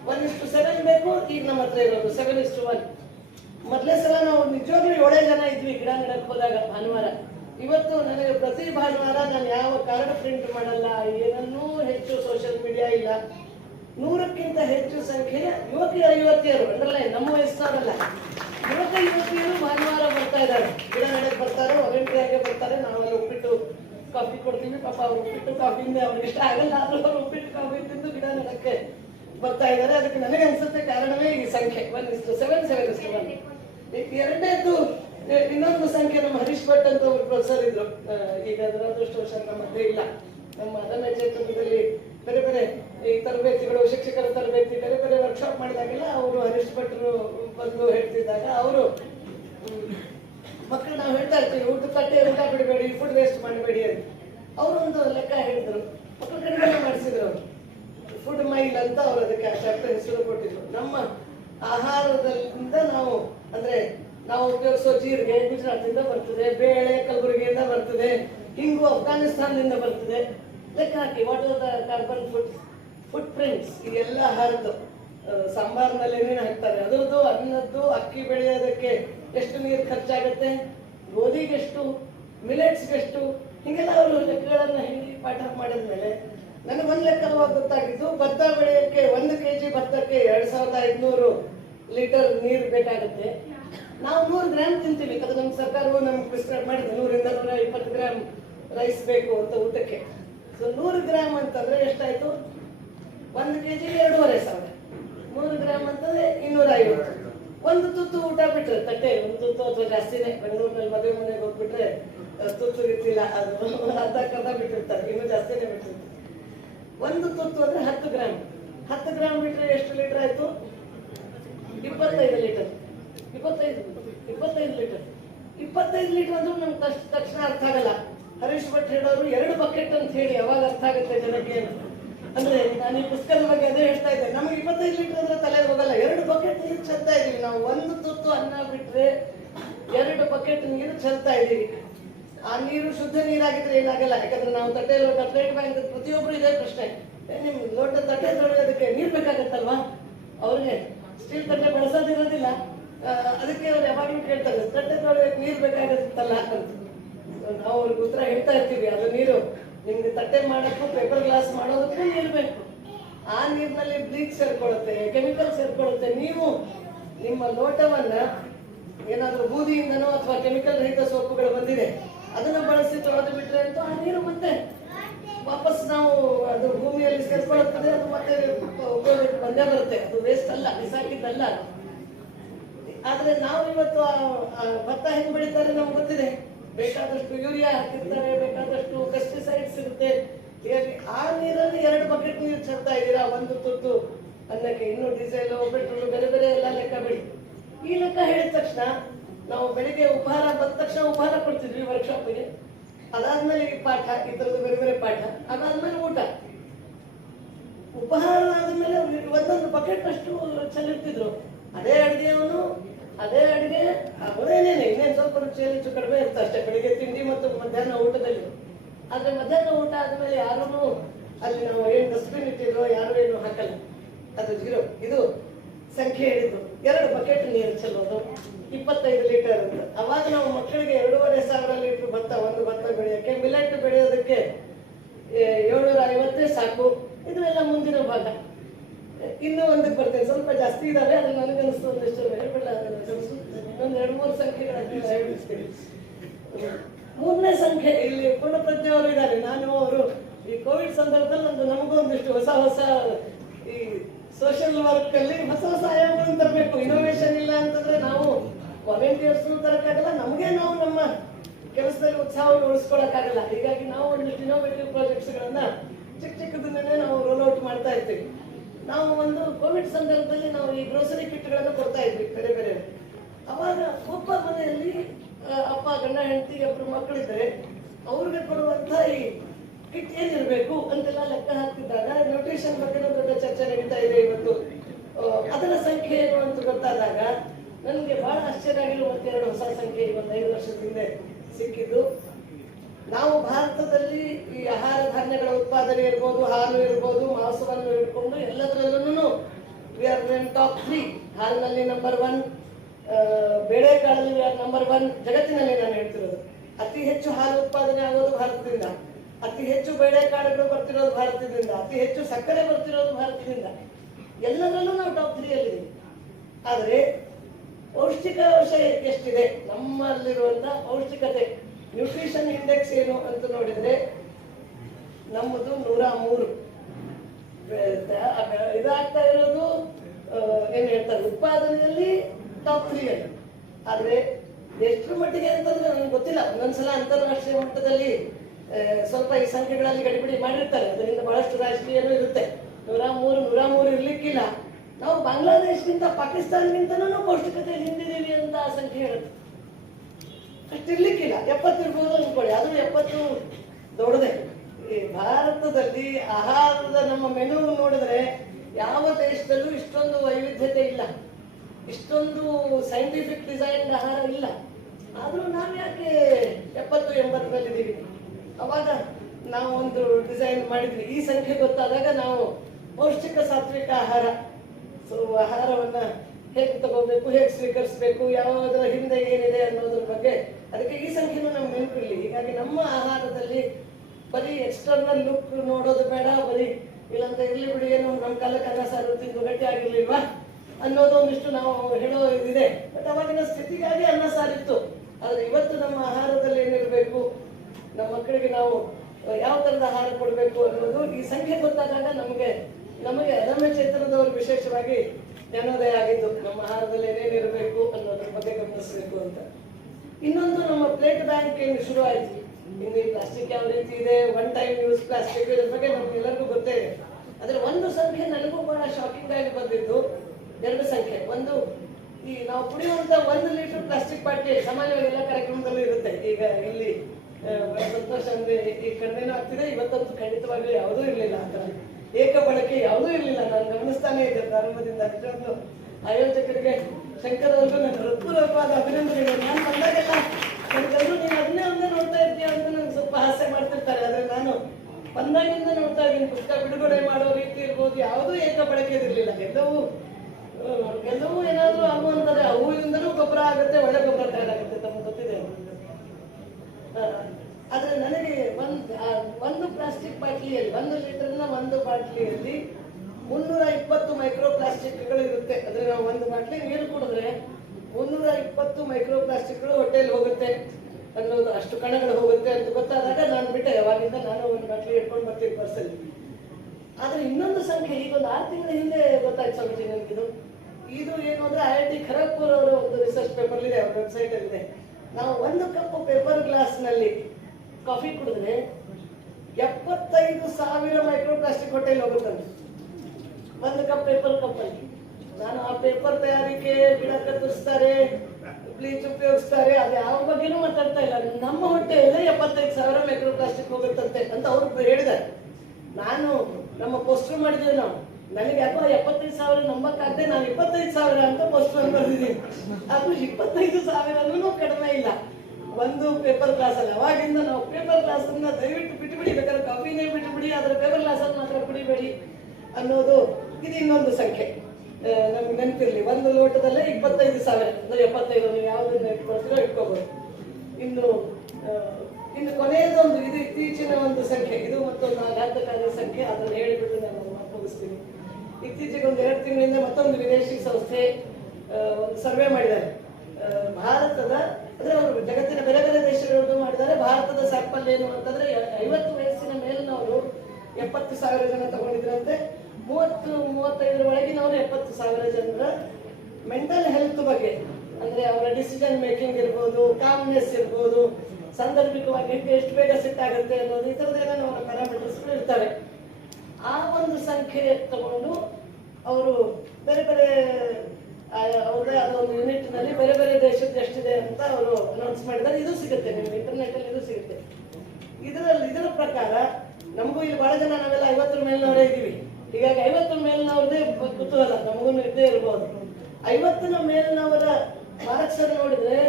1:7 ಬೇಕು. ಈಗ ನಮ್ಮ ಹತ್ರ ಇರೋದು 7:1. ಮೊದಲೇ ಸಲ ನಾವು ನಿಜವಾಗ್ಲೂ 7 ಜನ ಇದ್ವಿ ಗಿಡ ನೆಡಕ್ ಹೋದಾಗ ಭಾನುವಾರ. ಇವತ್ತು ನನಗೆ ಪ್ರತಿ ಭಾನುವಾರ ನಾನು ಯಾವ ಕಾರ್ಡ್ ಪ್ರಿಂಟ್ ಮಾಡಲ್ಲ, ಏನನ್ನೂ ಹೆಚ್ಚು ಸೋಷಿಯಲ್ ಮೀಡಿಯಾ ಇಲ್ಲ. 100ಕ್ಕಿಂತ ಹೆಚ್ಚು ಸಂಖ್ಯೆಯ ಯುವತಿಯರು, ಅಂದ್ರೆ ನಮ್ಮ ವಯಸ್ಸಾರಲ್ಲ, ಯುವತಿಯರು ಭಾನುವಾರ ಬರ್ತಾ ಇದ್ದಾರೆ, ಗಿಡ ನೆಡಕ್ ಬರ್ತಾರೆ, ವಾಲಂಟಿಯರ್ಗೆ ಬರ್ತಾರೆ. ನಾವು ಅಲ್ಲಿ ಉಪ್ಪಿಟ್ಟು ಕಾಫಿ ಕೊಡ್ತೀವಿ. ಪಾಪ ಅವ್ರು ಉಪ್ಪಿಟ್ಟು ಕಾಫಿಯಿಂದ ಅವ್ರಿಗೆ ಇಷ್ಟ ಆಗಲ್ಲ, ಆದ್ರೂ ಅವ್ರು ಉಪ್ಪಿಟ್ಟು ಕಾಫಿ ತಿಂದು ಗಿಡ ನೆಡಕ್ಕೆ ಬರ್ತಾ ಇದ್ದಾರೆ. ಅದಕ್ಕೆ ನನಗೆ ಅನ್ಸುತ್ತೆ ಕಾರಣವೇ ಈ ಸಂಖ್ಯೆ 1:7. ಎರಡನೇದು ಇನ್ನೊಂದು ಸಂಖ್ಯೆ, ನಮ್ಮ ಹರೀಶ್ ಭಟ್ ಅಂತ ಒಬ್ರು ಪ್ರೊಫೆಸರ್ ಇದ್ರು. ಈಗ ದುರದೃಷ್ಟವಶಾತ್ ನಮ್ಮ ಮಧ್ಯೆ ಇಲ್ಲ. ನಮ್ಮ ಅದಮ್ಯ ಚೇತನದಲ್ಲಿ ಬೇರೆ ಬೇರೆ ಈ ತರಬೇತಿಗಳು, ಶಿಕ್ಷಕರ ತರಬೇತಿ, ಬೇರೆ ಬೇರೆ ವರ್ಕ್ಶಾಪ್ ಮಾಡಿದಾಗೆಲ್ಲ ಅವರು ಹರೀಶ್ ಭಟ್ರು ಬಂದು ಹೇಳ್ತಿದ್ದಾಗ ಅವರು ಮಕ್ಕಳು ನಾವು ಹೇಳ್ತಾ ಇರ್ತೀವಿ, ಊಟ ಬಿಡಬೇಡಿ, ಫುಡ್ ವೇಸ್ಟ್ ಮಾಡಬೇಡಿ ಅಂತ. ಅವರು ಒಂದು ಲೆಕ್ಕ ಹೇಳಿದ್ರು, ಮಕ್ಕಳು ಕಡಿಮೆ ಮಾಡಿಸಿದ್ರು. ಅವರು ಫುಡ್ ಮೈಲ್ ಅಂತ ಅವರು ಅದಕ್ಕೆ ಚಾಪ್ಟರ್ ಹೆಸರು ಕೊಟ್ಟಿದ್ರು. ನಮ್ಮ ಆಹಾರದಿಂದ ನಾವು ಉಪಯೋಗಿಸೋ ಜೀರಿಗೆ ಗುಜರಾತಿಂದ ಬರ್ತದೆ, ಬೇಳೆ ಕಲಬುರಗಿಯಿಂದ ಬರ್ತದೆ, ಹಿಂಗು ಅಫ್ಘಾನಿಸ್ತಾನದಿಂದ ಬರ್ತದೆ. ಲೆಕ್ಕ ಹಾಕಿ what are the carbon footprints. ಈ ಎಲ್ಲ ಆಹಾರದ್ದು ಸಾಂಬಾರ್ನಲ್ಲಿ ಏನೇನು ಹಾಕ್ತಾರೆ, ಅದರದ್ದು, ಅನ್ನದ್ದು, ಅಕ್ಕಿ ಬೆಳೆಯೋದಕ್ಕೆ ಎಷ್ಟು ನೀರು ಖರ್ಚಾಗುತ್ತೆ, ಗೋಧಿಗೆಷ್ಟು, ಮಿಲೆಟ್ಸ್ಗೆಷ್ಟು, ಹೀಗೆಲ್ಲ ಅವರು ಲೆಕ್ಕಗಳನ್ನ ಹೇಳಿ ಪಾಠ ಮಾಡಿದ್ಮೇಲೆ ನನಗೊಂದು ಲೆಕ್ಕ ಗೊತ್ತಾಗಿದ್ದು, ಭತ್ತ ಬೆಳೆಯೋಕ್ಕೆ 1 kg ಭತ್ತಕ್ಕೆ 2500 ಲೀಟರ್ ನೀರು ಬೇಕಾಗುತ್ತೆ. ನಾವು 100 ಗ್ರಾಮ್ ತಿಂತೀವಿ. ಅದು ನಮ್ಮ ಸರ್ಕಾರವು ನಮ್ಗೆ ಪ್ರಿಸ್ಕ್ರೈಬ್ ಮಾಡಿದೆ, 100ರಿಂದ 120 ಗ್ರಾಮ್ ರೈಸ್ ಬೇಕು ಅಂತ ಊಟಕ್ಕೆ. ಸೊ 100 ಗ್ರಾಮ್ ಅಂತಂದ್ರೆ ಎಷ್ಟಾಯ್ತು? 1 kg 2,500. 100 ಗ್ರಾಮ್ ಅಂತಂದ್ರೆ 250. ಒಂದು ತುತ್ತು ಊಟ ಬಿಟ್ರೆ ತಟ್ಟೆ, ಒಂದು ತುತ್ತು ಅಥವಾ ಜಾಸ್ತಿನೇ. ಬೆಂಗಳೂರಿನಲ್ಲಿ ಮದುವೆ ಮನೆಗೆ ಹೋಗ್ಬಿಟ್ರೆ ತುತ್ತು ಇರ್ತಿಲ್ಲ, ಅದು ಅರ್ಧ ಬಿಟ್ಟಿರ್ತಾರೆ, ಇನ್ನೂ ಜಾಸ್ತಿನೇ ಬಿಟ್ಟಿರ್ತಾರೆ. ಒಂದು ತುತ್ತು ಅಂದ್ರೆ 10 ಗ್ರಾಮ್. 10 ಗ್ರಾಮ್ ಬಿಟ್ರೆ ಎಷ್ಟು ಲೀಟರ್ ಆಯ್ತು? 25 ಲೀಟರ್. 25 ಲೀಟರ್. 25 ಲೀಟರ್ ಅಂದ್ರೂ ನಮ್ಗೆ ತಕ್ಷಣ ಅರ್ಥ ಆಗಲ್ಲ. ಹರೀಶ್ ಭಟ್ ಹೇಳೋರು 2 ಬಕೆಟ್ ಅಂತ ಹೇಳಿ ಯಾವಾಗ ಅರ್ಥ ಆಗುತ್ತೆ ಜನಕ್ಕೆ ಅಂದ್ರೆ ನಾನು ಈ ಪುಸ್ತಕದ ಬಗ್ಗೆ ಅದೇ ಹೇಳ್ತಾ ಇದ್ದೆ. ನಮಗೆ 25 ಲೀಟರ್ ಅಂದ್ರೆ ತಲೆ ಹೋಗಲ್ಲ. 2 ಬಕೆಟ್ ನೀರು ಚೆಲ್ತಾ ಇದೀವಿ ನಾವು. 1 ತುತ್ತು ಅನ್ನ ಬಿಟ್ರೆ 2 ಬಕೆಟ್ ನೀರು ಚೆಲ್ತಾ ಇದೀವಿ. ಆ ನೀರು ಶುದ್ಧ ನೀರಾಗಿದ್ರೆ ಏನಾಗಲ್ಲ. ಯಾಕಂದ್ರೆ ನಾವು ತಟ್ಟೆ ಬ್ಯಾಂಕ್ ಪ್ರತಿಯೊಬ್ರು ಇದೇ ಪ್ರಶ್ನೆ, ನಿಮ್ ಲೋಟ ತಟ್ಟೆ ತೊಳೆಯೋದಕ್ಕೆ ನೀರ್ ಬೇಕಾಗತ್ತಲ್ವಾ? ಅವ್ರಿಗೆ ಸ್ಟೀಲ್ ತಟ್ಟೆ ಬಳಸೋದಿರೋದಿಲ್ಲ, ಅದಕ್ಕೆ ಅವ್ರು ಯಾವಾಗ್ಲೂ ಕೇಳ್ತಾರೆ ತಟ್ಟೆ ತೊಳೆಯೋಕೆ ನೀರ್ ಬೇಕಾಗತ್ತಲ್ಲ ಅಂತ. ನಾವು ಅವ್ರಿಗೆ ಉತ್ತರ ಹೇಳ್ತಾ ಇರ್ತೀವಿ, ಅದು ನೀರು ನಿಮ್ಗೆ ತಟ್ಟೆ ಮಾಡಕ್ಕೂ ಪೇಪರ್ ಗ್ಲಾಸ್ ಮಾಡೋದಕ್ಕೂ ನೀರು ಬೇಕು. ಆ ನೀರಿನಲ್ಲಿ ಬ್ಲೀಚ್ ಸೇರ್ಕೊಳ್ಳುತ್ತೆ, ಕೆಮಿಕಲ್ ಸೇರ್ಕೊಳ್ಳುತ್ತೆ. ನೀವು ನಿಮ್ಮ ಲೋಟವನ್ನ ಏನಾದ್ರೂ ಬೂದಿಯಿಂದನೋ ಅಥವಾ ಕೆಮಿಕಲ್ ರಹಿತ ಸೋಪುಗಳು ಬಂದಿದೆ ಅದನ್ನ ಬಳಸಿ ತೊಳೆದು ಬಿಟ್ರೆ ಅಂತೂ ಆ ನೀರು ಮತ್ತೆ ವಾಪಸ್ ನಾವು ಅದು ಭೂಮಿಯಲ್ಲಿ ಸೇರ್ಕೊಳ್ಳುತ್ತದೆ. ಅದು ಮತ್ತೆ ಉಪಯೋಗಕ್ಕೆ ಬಂದೇ ಬರುತ್ತೆ. ಅದು ವೇಸ್ಟ್ ಅಲ್ಲ, ಬಿಸಾಕಿದ್ದಲ್ಲ. ಆದ್ರೆ ನಾವು ಇವತ್ತು ಭತ್ತ ಹೆಂಗ್ ಬೆಳೀತಾರೆ ನಮ್ಗೆ ಗೊತ್ತಿದೆ. ಬೇಕಾದಷ್ಟು ಯೂರಿಯಾ ಹಾಕಿರ್ತಾರೆ, ಬೇಕಾದಷ್ಟು ಪೆಸ್ಟಿಸೈಡ್ಸ್ ಇರುತ್ತೆ. ಹೀಗಾಗಿ ಆ ನೀರಲ್ಲಿ 2 ಬಕೆಟ್ ನೀರು ಚೆಲ್ತಾ ಇದ್ದೀರಾ 1 ತುತ್ತು ಅನ್ನಕ್ಕೆ. ಇನ್ನು ಡೀಸೆಲ್, ಪೆಟ್ರೋಲ್, ಬೇರೆ ಬೇರೆ ಎಲ್ಲ ಲೆಕ್ಕ ಬಿಡಿ. ಈ ಲೆಕ್ಕ ಹೇಳಿದ ತಕ್ಷಣ ನಾವು ಬೆಳಿಗ್ಗೆ ಉಪಹಾರ ಬಂದ ತಕ್ಷಣ ಉಪಹಾರ ಕೊಡ್ತಿದ್ವಿ ವರ್ಕ್ಶಾಪ್ಗೆ. ಅದಾದ್ಮೇಲೆ ಈ ಪಾಠ, ಈ ತರದ್ದು ಬೇರೆ ಬೇರೆ ಪಾಠ, ಅದಾದ್ಮೇಲೆ ಊಟ. ಉಪಹಾರ ಆದ್ಮೇಲೆ 1 ಬಕೆಟ್ ಅಷ್ಟು ಚೆಲ್ಲಿರ್ತಿದ್ರು. ಅದೇ ಅಡುಗೆಯವನು ಅದೇ ಅಡುಗೆ ಅವರೇನೇನೆ ಇನ್ನೇನು ಸ್ವಲ್ಪ ರುಚಿಯಲ್ಲಿ ಹೆಚ್ಚು ಕಡಿಮೆ ಇರುತ್ತೆ ಅಷ್ಟೇ ಬೆಳಿಗ್ಗೆ ತಿಂಡಿ ಮತ್ತು ಮಧ್ಯಾಹ್ನ ಊಟದಲ್ಲಿ. ಆದ್ರೆ ಮಧ್ಯಾಹ್ನ ಊಟ ಆದ್ಮೇಲೆ ಯಾರೂ ಅಲ್ಲಿ ನಾವು ಏನು ಡಸ್ಟ್ಬಿನ್ ಇಟ್ಟಿರೋ ಯಾರು ಏನು ಹಾಕಲ್ಲ. ಅದು 0. ಇದು ಸಂಖ್ಯೆ ಹೇಳಿದ್ದು. 2 ಬಕೆಟ್ ನೀರು ಚೆಲ್ಲೋದು 25 ಲೀಟರ್ ಅಂತ. ಅವಾಗ ನಾವು ಮಕ್ಕಳಿಗೆ 2,500 ಲೀಟರ್ ಭತ್ತ, 1 ಭತ್ತ ಬೆಳೆಯೋಕೆ, ಮಿಲೆಟ್ ಬೆಳೆಯೋದಕ್ಕೆ 750 ಸಾಕು. ಇದೆಲ್ಲ ಮುಂದಿನ ಭಾಗ. ಇನ್ನೂ ಒಂದಕ್ಕೆ ಬರ್ತೇನೆ, ಸ್ವಲ್ಪ ಜಾಸ್ತಿ ಇದಾವೆ. ಅದು ನನಗನ್ನಿಸ್ತು ಒಂದಿಷ್ಟು ಹೇಳ್ಬಿಡಲ್ಲ. ಇನ್ನೊಂದು 2-3 ಸಂಖ್ಯೆಗಳನ್ನು ಹೇಳ್ಬಿಡ್ತೀನಿ. 3ನೇ ಸಂಖ್ಯೆ ಇಲ್ಲಿ ಪೂರ್ಣಪ್ರಜ್ಞೆ ಅವರು ಇದ್ದಾರೆ. ನಾನು ಅವರು ಈ ಕೋವಿಡ್ ಸಂದರ್ಭದಲ್ಲಿ ನಮಗೂ ಒಂದಿಷ್ಟು ಹೊಸ ಈ ಸೋಷಿಯಲ್ ವರ್ಕ್ ಅಲ್ಲಿ ಹೊಸ ಆಯಾಮಗಳನ್ನು ತರಬೇಕು. ಇನೋವೇಷನ್ ಇಲ್ಲ ಅಂತಂದ್ರೆ ನಾವು ವಾಲಂಟಿಯರ್ಸ್ ತರಕ್ಕಾಗಲ್ಲ, ನಮಗೆ ನಾವು ನಮ್ಮ ಕೆಲಸದಲ್ಲಿ ಉತ್ಸಾಹವನ್ನು ಉಳಿಸ್ಕೊಳಕ್ಕಾಗಲ್ಲ. ಹೀಗಾಗಿ ನಾವು ಒಂದಿಷ್ಟು ಇನೋವೇಟಿವ್ ಪ್ರಾಜೆಕ್ಟ್ಸ್ ಗಳನ್ನ ಚಿಕ್ಕದನ್ನೇ ನಾವು ರೋಲ್ ಔಟ್ ಮಾಡ್ತಾ ಇರ್ತೀವಿ. ನಾವು ಒಂದು ಕೋವಿಡ್ ಸಂದರ್ಭದಲ್ಲಿ ನಾವು ಈ ಗ್ರೋಸರಿ ಕಿಟ್ಗಳನ್ನು ಕೊಡ್ತಾ ಇದ್ವಿ ಬೇರೆ ಬೇರೆ. ಅವಾಗ ಒಬ್ಬ ಮನೆಯಲ್ಲಿ ಅಪ್ಪ, ಗಂಡ, ಹೆಂಡತಿ 2 ಮಕ್ಕಳಿದ್ರೆ ಅವ್ರಿಗೆ ಕೊಡುವಂತ ಈ ಕಿಟ್ ಏನಿರಬೇಕು ಅಂತೆಲ್ಲ ಲೆಕ್ಕ ಹಾಕ್ತಿದ್ದಾಗ ನ್ಯೂಟ್ರಿಷನ್ ಬಗ್ಗೆ ದೊಡ್ಡ ಚರ್ಚೆ ನಡೀತಾ ಇದೆ ಇವತ್ತು. ಅದರ ಸಂಖ್ಯೆ ಏನು ಅಂತ ಗೊತ್ತಾದಾಗ ನನಗೆ ಬಹಳ ಆಶ್ಚರ್ಯ ಆಗಿರುವ 2 ಹೊಸ ಸಂಖ್ಯೆ ಒಂದು 5 ವರ್ಷದ ಹಿಂದೆ ಸಿಕ್ಕಿದ್ದು. ನಾವು ಭಾರತದಲ್ಲಿ ಈ ಆಹಾರ ಧಾನ್ಯಗಳ ಉತ್ಪಾದನೆ ಇರ್ಬೋದು, ಹಾಲು ಇರ್ಬೋದು, ಮಾಂಸವನ್ನು ಇಟ್ಕೊಂಡು ಎಲ್ಲದರಲ್ಲೂ ವಿ ಆರ್ ಟಾಪ್ 3. ಹಾಲಿನಲ್ಲಿ ನಂಬರ್ 1, ಬೇಳೆಕಾಳಲ್ಲಿ ವಿ ಆರ್ ನಂಬರ್ 1 ಜಗತ್ತಿನಲ್ಲಿ. ನಾನು ಹೇಳ್ತಿರೋದು ಅತಿ ಹೆಚ್ಚು ಹಾಲು ಉತ್ಪಾದನೆ ಆಗೋದು ಭಾರತದಿಂದ, ಅತಿ ಹೆಚ್ಚು ಬೇಳೆಕಾಳುಗಳು ಬರ್ತಿರೋದು ಭಾರತದಿಂದ, ಅತಿ ಹೆಚ್ಚು ಸಕ್ಕರೆ ಬರ್ತಿರೋದು ಭಾರತದಿಂದ. ಎಲ್ಲದರಲ್ಲೂ ನಾವು ಟಾಪ್ 3 ಅಲ್ಲಿದ್ದೀವಿ. ಆದರೆ ಪೌಷ್ಟಿಕಾಂಶ ಎಷ್ಟಿದೆ ನಮ್ಮಲ್ಲಿರುವಂತ ಪೌಷ್ಟಿಕತೆ, ನ್ಯೂಟ್ರಿಷನ್ ಇಂಡೆಕ್ಸ್ ಏನು ಅಂತ ನೋಡಿದ್ರೆ ನಮ್ಮದು 103. ಇದಾಗ್ತಾ ಇರೋದು ಏನ್ ಹೇಳ್ತಾರೆ ಉತ್ಪಾದನೆಯಲ್ಲಿ ಟಾಪ್ 3 ಅಲ್ಲಿ. ಆದ್ರೆ ಎಷ್ಟರ ಮಟ್ಟಿಗೆ ಅಂತಂದ್ರೆ ನನಗೆ ಗೊತ್ತಿಲ್ಲ. ಒಂದೊಂದ್ಸಲ ಅಂತಾರಾಷ್ಟ್ರೀಯ ಮಟ್ಟದಲ್ಲಿ ಸ್ವಲ್ಪ ಈ ಸಂಖ್ಯೆಗಳಲ್ಲಿ ಗಡಿಬಿಡಿ ಮಾಡಿರ್ತಾರೆ. ಅದರಿಂದ ಬಹಳಷ್ಟು ರಾಜಕೀಯನೂ ಇರುತ್ತೆ. 103 ಇರ್ಲಿಕ್ಕಿಲ್ಲ. ನಾವು ಬಾಂಗ್ಲಾದೇಶಕ್ಕಿಂತ ಪಾಕಿಸ್ತಾನಕ್ಕಿಂತನೂ ಪೌಷ್ಟಿಕತೆ ಹಿಂದಿದೀವಿ ಅಂತ ಆ ಸಂಖ್ಯೆ ಹೇಳುತ್ತೆ. ಅಷ್ಟಿರ್ಲಿಕ್ಕಿಲ್ಲ. 70 ಇರ್ಬೋದು ಅನ್ಕೊಳ್ಳಿ, ಅದು 70 ದೊಡ್ಡದೆ. ಈ ಭಾರತದಲ್ಲಿ ಆಹಾರದ ನಮ್ಮ ಮೆನು ನೋಡಿದ್ರೆ ಯಾವ ದೇಶದಲ್ಲೂ ಇಷ್ಟೊಂದು ವೈವಿಧ್ಯತೆ ಇಲ್ಲ, ಇಷ್ಟೊಂದು ಸೈಂಟಿಫಿಕ್ ಡಿಸೈನ್ ಆಹಾರ ಇಲ್ಲ. ಆದ್ರೂ ನಾವು ಯಾಕೆ 70-80 ಅವಾಗ ನಾವು ಒಂದು ಡಿಸೈನ್ ಮಾಡಿದ್ವಿ. ಈ ಸಂಖ್ಯೆ ಗೊತ್ತಾದಾಗ ನಾವು ಪೌಷ್ಟಿಕ ಸಾತ್ವಿಕ ಆಹಾರ, ಸೊ ಆಹಾರವನ್ನ ಹೇಗೆ ತಗೋಬೇಕು, ಹೇಗೆ ಸ್ವೀಕರಿಸಬೇಕು, ಯಾವುದರ ಹಿಂದೆ ಏನಿದೆ ಅನ್ನೋದ್ರ ಬಗ್ಗೆ ಅದಕ್ಕೆ ಈ ಸಂಖ್ಯೆನೂ ನಮ್ಗೆ ನೆನಪಿರಲಿ. ಹೀಗಾಗಿ ನಮ್ಮ ಆಹಾರದಲ್ಲಿ ಬರೀ ಎಕ್ಸ್ಟರ್ನಲ್ ಲುಕ್ ನೋಡೋದು ಬೇಡ. ಬರೀ ಇಲ್ಲಂತ ಇರ್ಲಿ ಬಿಡಿ, ಏನು ನಮ್ಮ ಕಾಲಕ್ಕೆ ಅನ್ನ ಸಾರು ತಿಂದು ಗಟ್ಟಿ ಆಗಿರ್ಲಿಲ್ವಾ ಅನ್ನೋದು ಒಂದಿಷ್ಟು ನಾವು ಹೇಳೋ ಇದಿದೆ. ಬಟ್ ಅವಾಗಿನ ಸ್ಥಿತಿಗಾಗಿ ಅನ್ನ ಸಾರಿತ್ತು. ಆದ್ರೆ ಇವತ್ತು ನಮ್ಮ ಆಹಾರದಲ್ಲಿ ಏನಿರಬೇಕು, ನಮ್ಮ ಮಕ್ಕಳಿಗೆ ನಾವು ಯಾವ ತರದ ಆಹಾರ ಕೊಡಬೇಕು ಅನ್ನೋದು ಈ ಸಂಖ್ಯೆ ಗೊತ್ತಾದಾಗ ನಮಗೆ ಅದಮ್ಯ ಚೇತನದವರು ವಿಶೇಷವಾಗಿ ಜ್ಞಾನೋದಯ ಆಗಿದ್ದು. ನಮ್ಮ ಆಹಾರದಲ್ಲಿ ಏನೇನಿರಬೇಕು ಅನ್ನೋದ್ರ ಬಗ್ಗೆ ಗಮನಿಸಬೇಕು ಅಂತ. ಇನ್ನೊಂದು ನಮ್ಮ ಪ್ಲೇಟ್ ಬ್ಯಾಂಕ್ ಏನು ಶುರು ಆಯ್ತು. ಇನ್ನು ಈ ಪ್ಲಾಸ್ಟಿಕ್ ಯಾವ ರೀತಿ ಇದೆ, 1 ಟೈಮ್ ಯೂಸ್ ಪ್ಲಾಸ್ಟಿಕ್, ಇದ್ರ ಬಗ್ಗೆ ನಮ್ಗೆಲ್ಲರಿಗೂ ಗೊತ್ತೇ ಇದೆ. ಆದ್ರೆ ಒಂದು ಸಂಖ್ಯೆ ನನಗೂ ಬಹಳ ಶಾಕಿಂಗ್ ಆಗಿ ಬಂದಿದ್ದು 2 ಸಂಖ್ಯೆ. ಒಂದು ಈ ನಾವು ಕುಡಿಯುವಂತ 1 ಲೀಟರ್ ಪ್ಲಾಸ್ಟಿಕ್ ಬಾಟಲಿ ಸಾಮಾನ್ಯವಾಗಿ ಎಲ್ಲ ಕಾರ್ಯಕ್ರಮದಲ್ಲೂ ಇರುತ್ತೆ. ಈಗ ಇಲ್ಲಿ ಸಂತೋಷ ಅಂದ್ರೆ ಈ ಕಡಿಮೆನೂ ಆಗ್ತಿದೆ. ಇವತ್ತಂತೂ ಖಂಡಿತವಾಗ್ಲೂ ಯಾವುದೂ ಇರಲಿಲ್ಲ, ಆ ಥರ ಏಕ ಬಳಕೆ ಯಾವುದೂ ಇರಲಿಲ್ಲ. ನಾನು ಗಮನಿಸ್ತಾನೆ ಇದ್ದೆ ಪ್ರಾರಂಭದಿಂದ. ನಿಜವಾಗ್ಲೂ ಆಯೋಜಕರಿಗೆ ಶಂಕರ್ ಅವ್ರಿಗೂ ನನ್ನ ಹೃತ್ಪೂರ್ವಕವಾದ ಅಭಿನಂದನೆಗಳು. ನಾನು ಬಂದಾಗೆಲ್ಲ ನನಗೆಲ್ಲರೂ ನೀನು ಅದನ್ನೇ ನೋಡ್ತಾ ಇರ್ತೀಯ ಅಂತ ನಂಗೆ ಸ್ವಲ್ಪ ಹಾಸ್ಯ ಮಾಡ್ತಿರ್ತಾರೆ. ಆದರೆ ನಾನು ಬಂದಾಗಿಂದ ನೋಡ್ತಾ ಇದ್ದೀನಿ, ಪುಸ್ತಕ ಬಿಡುಗಡೆ ಮಾಡೋ ರೀತಿ ಇರ್ಬೋದು, ಯಾವುದೂ ಏಕ ಬಳಕೆದಿರಲಿಲ್ಲ. ಎಲ್ಲವೂ ಏನಾದರೂ ಆಗುವಂತಂದ್ರೆ ಹೂವಿನಿಂದನೂ ಗೊಬ್ಬರ ಆಗುತ್ತೆ, ಒಳ್ಳೆ ಗೊಬ್ಬರ ತಯಾರಾಗುತ್ತೆ, ತಮಗೆ ಗೊತ್ತಿದೆ. ಆದ್ರೆ ನನಗೆ ಒಂದು ಪ್ಲಾಸ್ಟಿಕ್ ಬಾಟ್ಲಿಯಲ್ಲಿ 1 ಲೀಟರ್ನ ಒಂದು ಬಾಟ್ಲಿಯಲ್ಲಿ 320 ಮೈಕ್ರೋ ಪ್ಲಾಸ್ಟಿಕ್ಗಳು ಇರುತ್ತೆ. ಅಂದ್ರೆ ನಾವು ಒಂದು ಬಾಟ್ಲಿ ನೀರು ಕುಡಿದ್ರೆ 320 ಮೈಕ್ರೋ ಪ್ಲಾಸ್ಟಿಕ್ಗಳು ಹೊಟ್ಟೆಯಲ್ಲಿ ಹೋಗುತ್ತೆ ಅನ್ನೋದು, ಅಷ್ಟು ಕಣಗಳು ಹೋಗುತ್ತೆ ಅಂತ ಗೊತ್ತಾದಾಗ ನಾನು ಬಿಟ್ಟೆ. ಯಾವಾಗಿಂದ ನಾನು ಒಂದು ಬಾಟ್ಲಿ ಇಟ್ಕೊಂಡು ಬರ್ತೀನಿ ಪರ್ಸಲ್ಲಿ. ಆದ್ರೆ ಇನ್ನೊಂದು ಸಂಖ್ಯೆ ಈಗ ಒಂದು 6 ತಿಂಗಳ ಹಿಂದೆ ಗೊತ್ತಾಯ್ತು ಸ್ವಾಮೀಜಿ ನನಗಿದು. ಇದು ಏನು ಅಂದ್ರೆ IIT ಖರಗ್ಪುರ್ ಅವರ ಒಂದು ರಿಸರ್ಚ್ ಪೇಪರ್ ಇದೆ, ಅವ್ರ ವೆಬ್ಸೈಟ್ ಅಲ್ಲಿ ಇದೆ. ನಾವು 1 ಕಪ್ ಪೇಪರ್ ಗ್ಲಾಸ್ ನಲ್ಲಿ ಕಾಫಿ ಕುಡಿದ್ರೆ 75,000 ಮೈಕ್ರೋ ಪ್ಲಾಸ್ಟಿಕ್ ಹೊಟ್ಟೆಯಲ್ಲಿ ಹೋಗುತ್ತಂತೆ 1 ಕಪ್ ಪೇಪರ್ ಕಪ್ಪಲ್ಲಿ. ನಾನು ಆ ಪೇಪರ್ ತಯಾರಿಕೆ, ಗಿಡ ಕತ್ತರಿಸ್ತಾರೆ, ಬ್ಲೀಚ್ ಉಪಯೋಗಿಸ್ತಾರೆ, ಅದು ಯಾವ ಬಗ್ಗೆನೂ ಮಾತಾಡ್ತಾ ಇಲ್ಲ. ನಮ್ಮ ಹೊಟ್ಟೆಯಲ್ಲೇ 75,000 ಮೈಕ್ರೋ ಪ್ಲಾಸ್ಟಿಕ್ ಹೋಗುತ್ತಂತೆ ಅಂತ ಅವ್ರು ಹೇಳಿದ್ದಾರೆ. ನಾನು ನಮ್ಮ ಪೋಸ್ಟರ್ ಮಾಡಿದ್ದೀವಿ ನಾವು. ನನಗೆ ಯಾಕೋ 75,000 ನಂಬಕ್ಕಾಗದೆ ನಾನು 25,000 ಅಂತ ಪೋಸ್ಟರ್ ಬರೆದಿದ್ದೀನಿ. ಅದು 25,000 ಕಡಿಮೆ ಇಲ್ಲ ಒಂದು ಪೇಪರ್ ಗ್ಲಾಸ್ ಅಲ್ಲಿ. ಅವಾಗಿಂದ ನಾವು ಪೇಪರ್ ಗ್ಲಾಸ್ ಅನ್ನ ದಯವಿಟ್ಟು ಬಿಟ್ಟುಬಿಡಿ, ಬೇಕಾದ್ರೆ ಕಾಫಿನೇ ಬಿಟ್ಟುಬಿಡಿ, ಆದ್ರೆ ಪೇಪರ್ ಗ್ಲಾಸ್ ಅನ್ನು ಮಾತ್ರ ಕುಡಿಬೇಡಿ ಅನ್ನೋದು. ಇದು ಇನ್ನೊಂದು ಸಂಖ್ಯೆ ನಮ್ಗೆ ನೆನಪಿರ್ಲಿ. 1 ಲೋಟದಲ್ಲೇ 25,000 ಅಂದ್ರೆ 75. ನೀವು ಯಾವ್ದನ್ನ ಇಟ್ಕೊಳ್ತೀರೋ ಇಟ್ಕೋಬಹುದು. ಇನ್ನು ಕೊನೆಯದೊಂದು, ಇದು ಇತ್ತೀಚಿನ ಒಂದು ಸಂಖ್ಯೆ, ಇದು ಮತ್ತೊಂದು ಆಘಾತಕಾರಿ ಸಂಖ್ಯೆ. ಅದನ್ನು ಹೇಳಿಬಿಟ್ಟು ನಾನು ಮುಗಿಸ್ತೀನಿ. ಇತ್ತೀಚೆಗೆ ಒಂದು 2 ತಿಂಗಳಿಂದ ಮತ್ತೊಂದು ವಿದೇಶಿ ಸಂಸ್ಥೆ ಒಂದು ಸರ್ವೆ ಮಾಡಿದ್ದಾರೆ. ಭಾರತದ ಅಂದ್ರೆ ಅವರು ಜಗತ್ತಿನ ಬೇರೆ ಬೇರೆ ದೇಶಗಳದ್ದು ಮಾಡಿದ್ದಾರೆ. ಭಾರತದ ಸ್ಯಾಂಪಲ್ ಏನು ಅಂತಂದ್ರೆ 50 ವಯಸ್ಸಿನ ಮೇಲಿನವರು 70,000 ಜನ ತಗೊಂಡಿದ್ರಂತೆ. 30-35 ಒಳಗಿನವರು 70,000 ಜನರ ಮೆಂಟಲ್ ಹೆಲ್ತ್ ಬಗ್ಗೆ, ಅಂದ್ರೆ ಅವರ ಡಿಸಿಷನ್ ಮೇಕಿಂಗ್ ಇರ್ಬೋದು, ಕಾಮ್ನೆಸ್ ಇರ್ಬೋದು, ಸಾಂದರ್ಭಿಕವಾಗಿ ಎಷ್ಟು ಬೇಗ ಸೆಟ್ ಆಗುತ್ತೆ ಅನ್ನೋದು, ಈ ಥರದ್ದೇನೋ ಅವರ ಪ್ಯಾರಾಮೀಟರ್ಸ್ಗಳು ಇರ್ತಾರೆ. ಆ ಒಂದು ಸಂಖ್ಯೆ ತಗೊಂಡು ಅವರು ಬೇರೆ ಬೇರೆ ಅವ್ರದೇ ಆದ ಒಂದು ಯೂನಿಟ್ ನಲ್ಲಿ ಬೇರೆ ಬೇರೆ ದೇಶದ್ದು ಎಷ್ಟಿದೆ ಅಂತ ಅವರು ಅನೌನ್ಸ್ ಮಾಡಿದ್ದಾರೆ. ಇದು ಸಿಗುತ್ತೆ ನಿಮ್ಗೆ ಇಂಟರ್ನೆಟ್ ಅಲ್ಲಿ, ಇದು ಸಿಗುತ್ತೆ. ಇದರ ಪ್ರಕಾರ ನಮಗೂ ಇಲ್ಲಿ ಬಹಳ ಜನ ನಾವೆಲ್ಲ 50 ಮೇಲಿನವರೇ ಇದ್ದೀವಿ. ಹೀಗಾಗಿ 50 ಮೇಲಿನವ್ರದೇ ಕುತೂಹಲ ನಮಗೂ ಇದ್ದೇ ಇರ್ಬೋದು. 50 ಮೇಲಿನವರ ಮಾರ್ಕ್ಸ್ ಅನ್ನು ನೋಡಿದ್ರೆ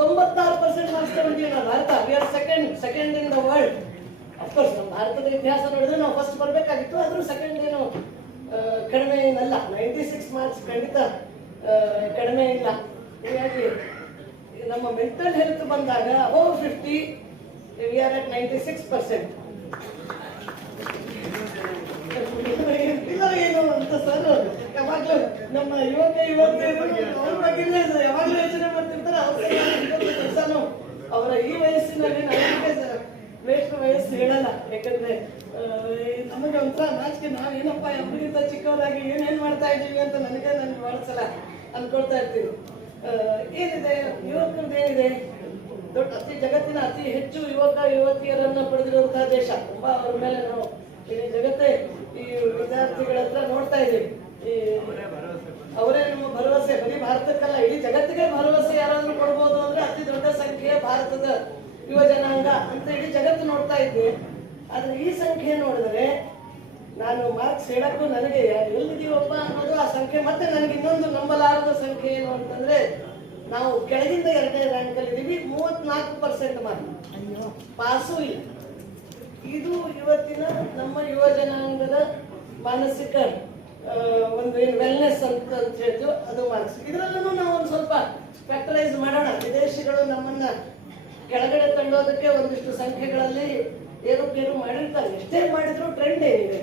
96% ಮಾರ್ಕ್ಸ್ ತಗೊಂಡಿದ್ದೀವಿ ನಾವು. Bharat we are second in the world. Of course ನಮ್ಮ ಭಾರತದ ಇತಿಹಾಸ ನೋಡಿದ್ರೆ ನಾವು ಫಸ್ಟ್ ಬರಬೇಕಾಗಿತ್ತು, ಆದ್ರೂ ಸೆಕೆಂಡ್ ಏನು ಕಡಿಮೆ ಏನಲ್ಲ. 96 ಮಾರ್ಕ್ಸ್ ಖಂಡಿತ ಕಡಿಮೆ ಇಲ್ಲ. ಹೀಗಾಗಿ ನಮ್ಮ ಮೆಂಟಲ್ ಹೆಲ್ತ್ ಬಂದಾಗ ಅಬೌವ್ 50 ವಿ ಆರ್ ಅಟ್ 96%. ಏನು ಅಂತ ಸರ್ ಯಾವಾಗ್ಲೂ ನಮ್ಮ ಯುವತಿಯರು ಅವ್ರ ಬಗ್ಗೆ ಯಾವಾಗ್ಲೂ ಯೋಚನೆ ಮಾಡ್ತಿರ್ತಾರೆ. ಅವ್ರ ಅವರ ಈ ವಯಸ್ಸಿನಲ್ಲಿ ನಮಗೆ ವೇಸ್ಟ್ ವಯಸ್ಸು ಹೇಳಲ್ಲ. ಯಾಕಂದ್ರೆ ನಮಗೆ ಒಂಥರ ನಾಚಿಕೆ, ನಾವೇನಪ್ಪ ಅವ್ರಿಗಿಂತ ಚಿಕ್ಕವರಾಗಿ ಏನೇನ್ ಮಾಡ್ತಾ ಇದ್ದೀವಿ ಅಂತ ನನಗೆ ಬಹಳ ಸಲ ಅನ್ಕೊಳ್ತಾ ಇರ್ತೀವಿ. ಏನಿದೆ ಯುವಕರದ್ದೇನಿದೆ, ಜಗತ್ತಿನ ಅತಿ ಹೆಚ್ಚು ಯುವಕ ಯುವತಿಯರನ್ನ ಪಡೆದಿರುವಂತಹ ದೇಶ. ತುಂಬಾ ಅವ್ರ ಮೇಲೆ ನಾವು ಇಡೀ ಜಗತ್ತೇ ಈ ವಿದ್ಯಾರ್ಥಿಗಳ ಹತ್ರ ನೋಡ್ತಾ ಇದ್ದೀವಿ. ಅವರೇ ನಮ್ಮ ಭರವಸೆ, ಬರೀ ಭಾರತಕ್ಕಲ್ಲ ಇಡೀ ಜಗತ್ತಿಗೆ ಭರವಸೆ ಯಾರಾದ್ರೂ ಕೊಡ್ಬೋದು ಅಂದ್ರೆ ಅತಿ ದೊಡ್ಡ ಸಂಖ್ಯೆ ಭಾರತದ ಯುವ ಜನಾಂಗ ಅಂತ ಇಡೀ ಜಗತ್ತು ನೋಡ್ತಾ ಇದ್ದೆ. ಆದ್ರೆ ಈ ಸಂಖ್ಯೆ ನೋಡಿದ್ರೆ ನಾನು ಮಾರ್ಕ್ಸ್ ಹೇಳಕ್ಕೂ ನನಗೆ ಎಲ್ಲಿದ್ದೀವಪ್ಪ ಅನ್ನೋದು ಆ ಸಂಖ್ಯೆ. ಮತ್ತೆ ನನಗೆ ಇನ್ನೊಂದು ನಂಬಲಾರದ ಸಂಖ್ಯೆ ಏನು ಅಂತಂದ್ರೆ, ನಾವು ಕೆಳಗಿಂದ 2ನೇ ರ್ಯಾಂಕ್ ಅಲ್ಲಿ ಇದೀವಿ. 34% ಮಾರ್ಕ್, ಪಾಸು ಇಲ್ಲ. ಇದು ಇವತ್ತಿನ ನಮ್ಮ ಯುವ ಜನಾಂಗದ ಮಾನಸಿಕ ಒಂದು ಏನು ವೆಲ್ನೆಸ್ ಅಂತ ಹೇಳಿದ್ರು ಅದು ಮಾರ್ಕ್ಸ್. ಇದರಲ್ಲೂ ನಾವು ಒಂದು ಸ್ವಲ್ಪ ಫ್ಯಾಕ್ಟರೈಸ್ ಮಾಡೋಣ. ವಿದೇಶಿಗಳು ನಮ್ಮನ್ನ ಕೆಳಗಡೆ ತಳ್ಳೋದಕ್ಕೆ ಒಂದಿಷ್ಟು ಸಂಖ್ಯೆಗಳಲ್ಲಿ ಏರುಪೇರು ಮಾಡಿರ್ತಾರೆ. ಎಷ್ಟೇ ಮಾಡಿದ್ರು ಟ್ರೆಂಡ್ ಏನಿದೆ,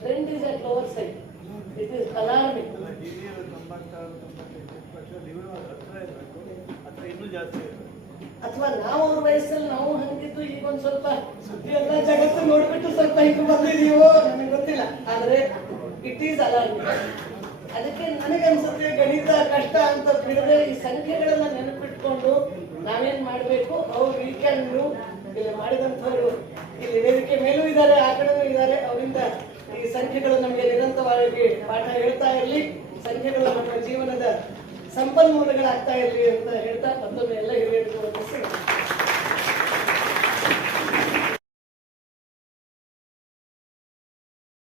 trend is at lower side. It is alarming. ಅಥವಾ ನಾವು ಅವ್ರ ವಯಸ್ಸಲ್ಲಿ ನಾವು ಹಂಗಿದ್ದು ಈಗ ಒಂದ್ ಸ್ವಲ್ಪ ಎಲ್ಲ ಜಗತ್ತು ನೋಡ್ಬಿಟ್ಟು ಸ್ವಲ್ಪ ಹಿಂಗೆ ಬಂದಿದೀವೋ ನನಗೆ ಗೊತ್ತಿಲ್ಲ. ಆದ್ರೆ ಇಟ್ ಈಸ್ ಅಲಾರ್ಮಿಂಗ್. ಅದಕ್ಕೆ ನನಗನ್ಸುತ್ತೆ ಗಣಿತ ಕಷ್ಟ ಅಂತ ಬಿಡದೆ ಈ ಸಂಖ್ಯೆಗಳನ್ನ ನೆನಪಿಟ್ಕೊಂಡು ನಾವೇನ್ ಮಾಡ್ಬೇಕು, ಅವ್ರು ವೀಕೆಂಡ್ ಇಲ್ಲಿ ಮಾಡಿದಂಥವ್ರು ಇಲ್ಲಿ ವೇದಿಕೆ ಮೇಲೂ ಇದ್ದಾರೆ, ಆ ಕಡೆನೂ ಇದ್ದಾರೆ. ಅವರಿಂದ ಈ ಸಂಖ್ಯೆಗಳು ನಮಗೆ ನಿರಂತರವಾಗಿ ಪಾಠ ಹೇಳ್ತಾ ಇರಲಿ. ಸಂಖ್ಯೆಗಳು ನಮ್ಮ ಜೀವನದ ಸಂಪನ್ಮೂಲಗಳಾಗ್ತಾ ಇರಲಿ ಅಂತ ಹೇಳ್ತಾ ಮತ್ತೊಮ್ಮೆ ಎಲ್ಲ ಹಿರಿಯರಿಗೂ ವಂದಿಸಿ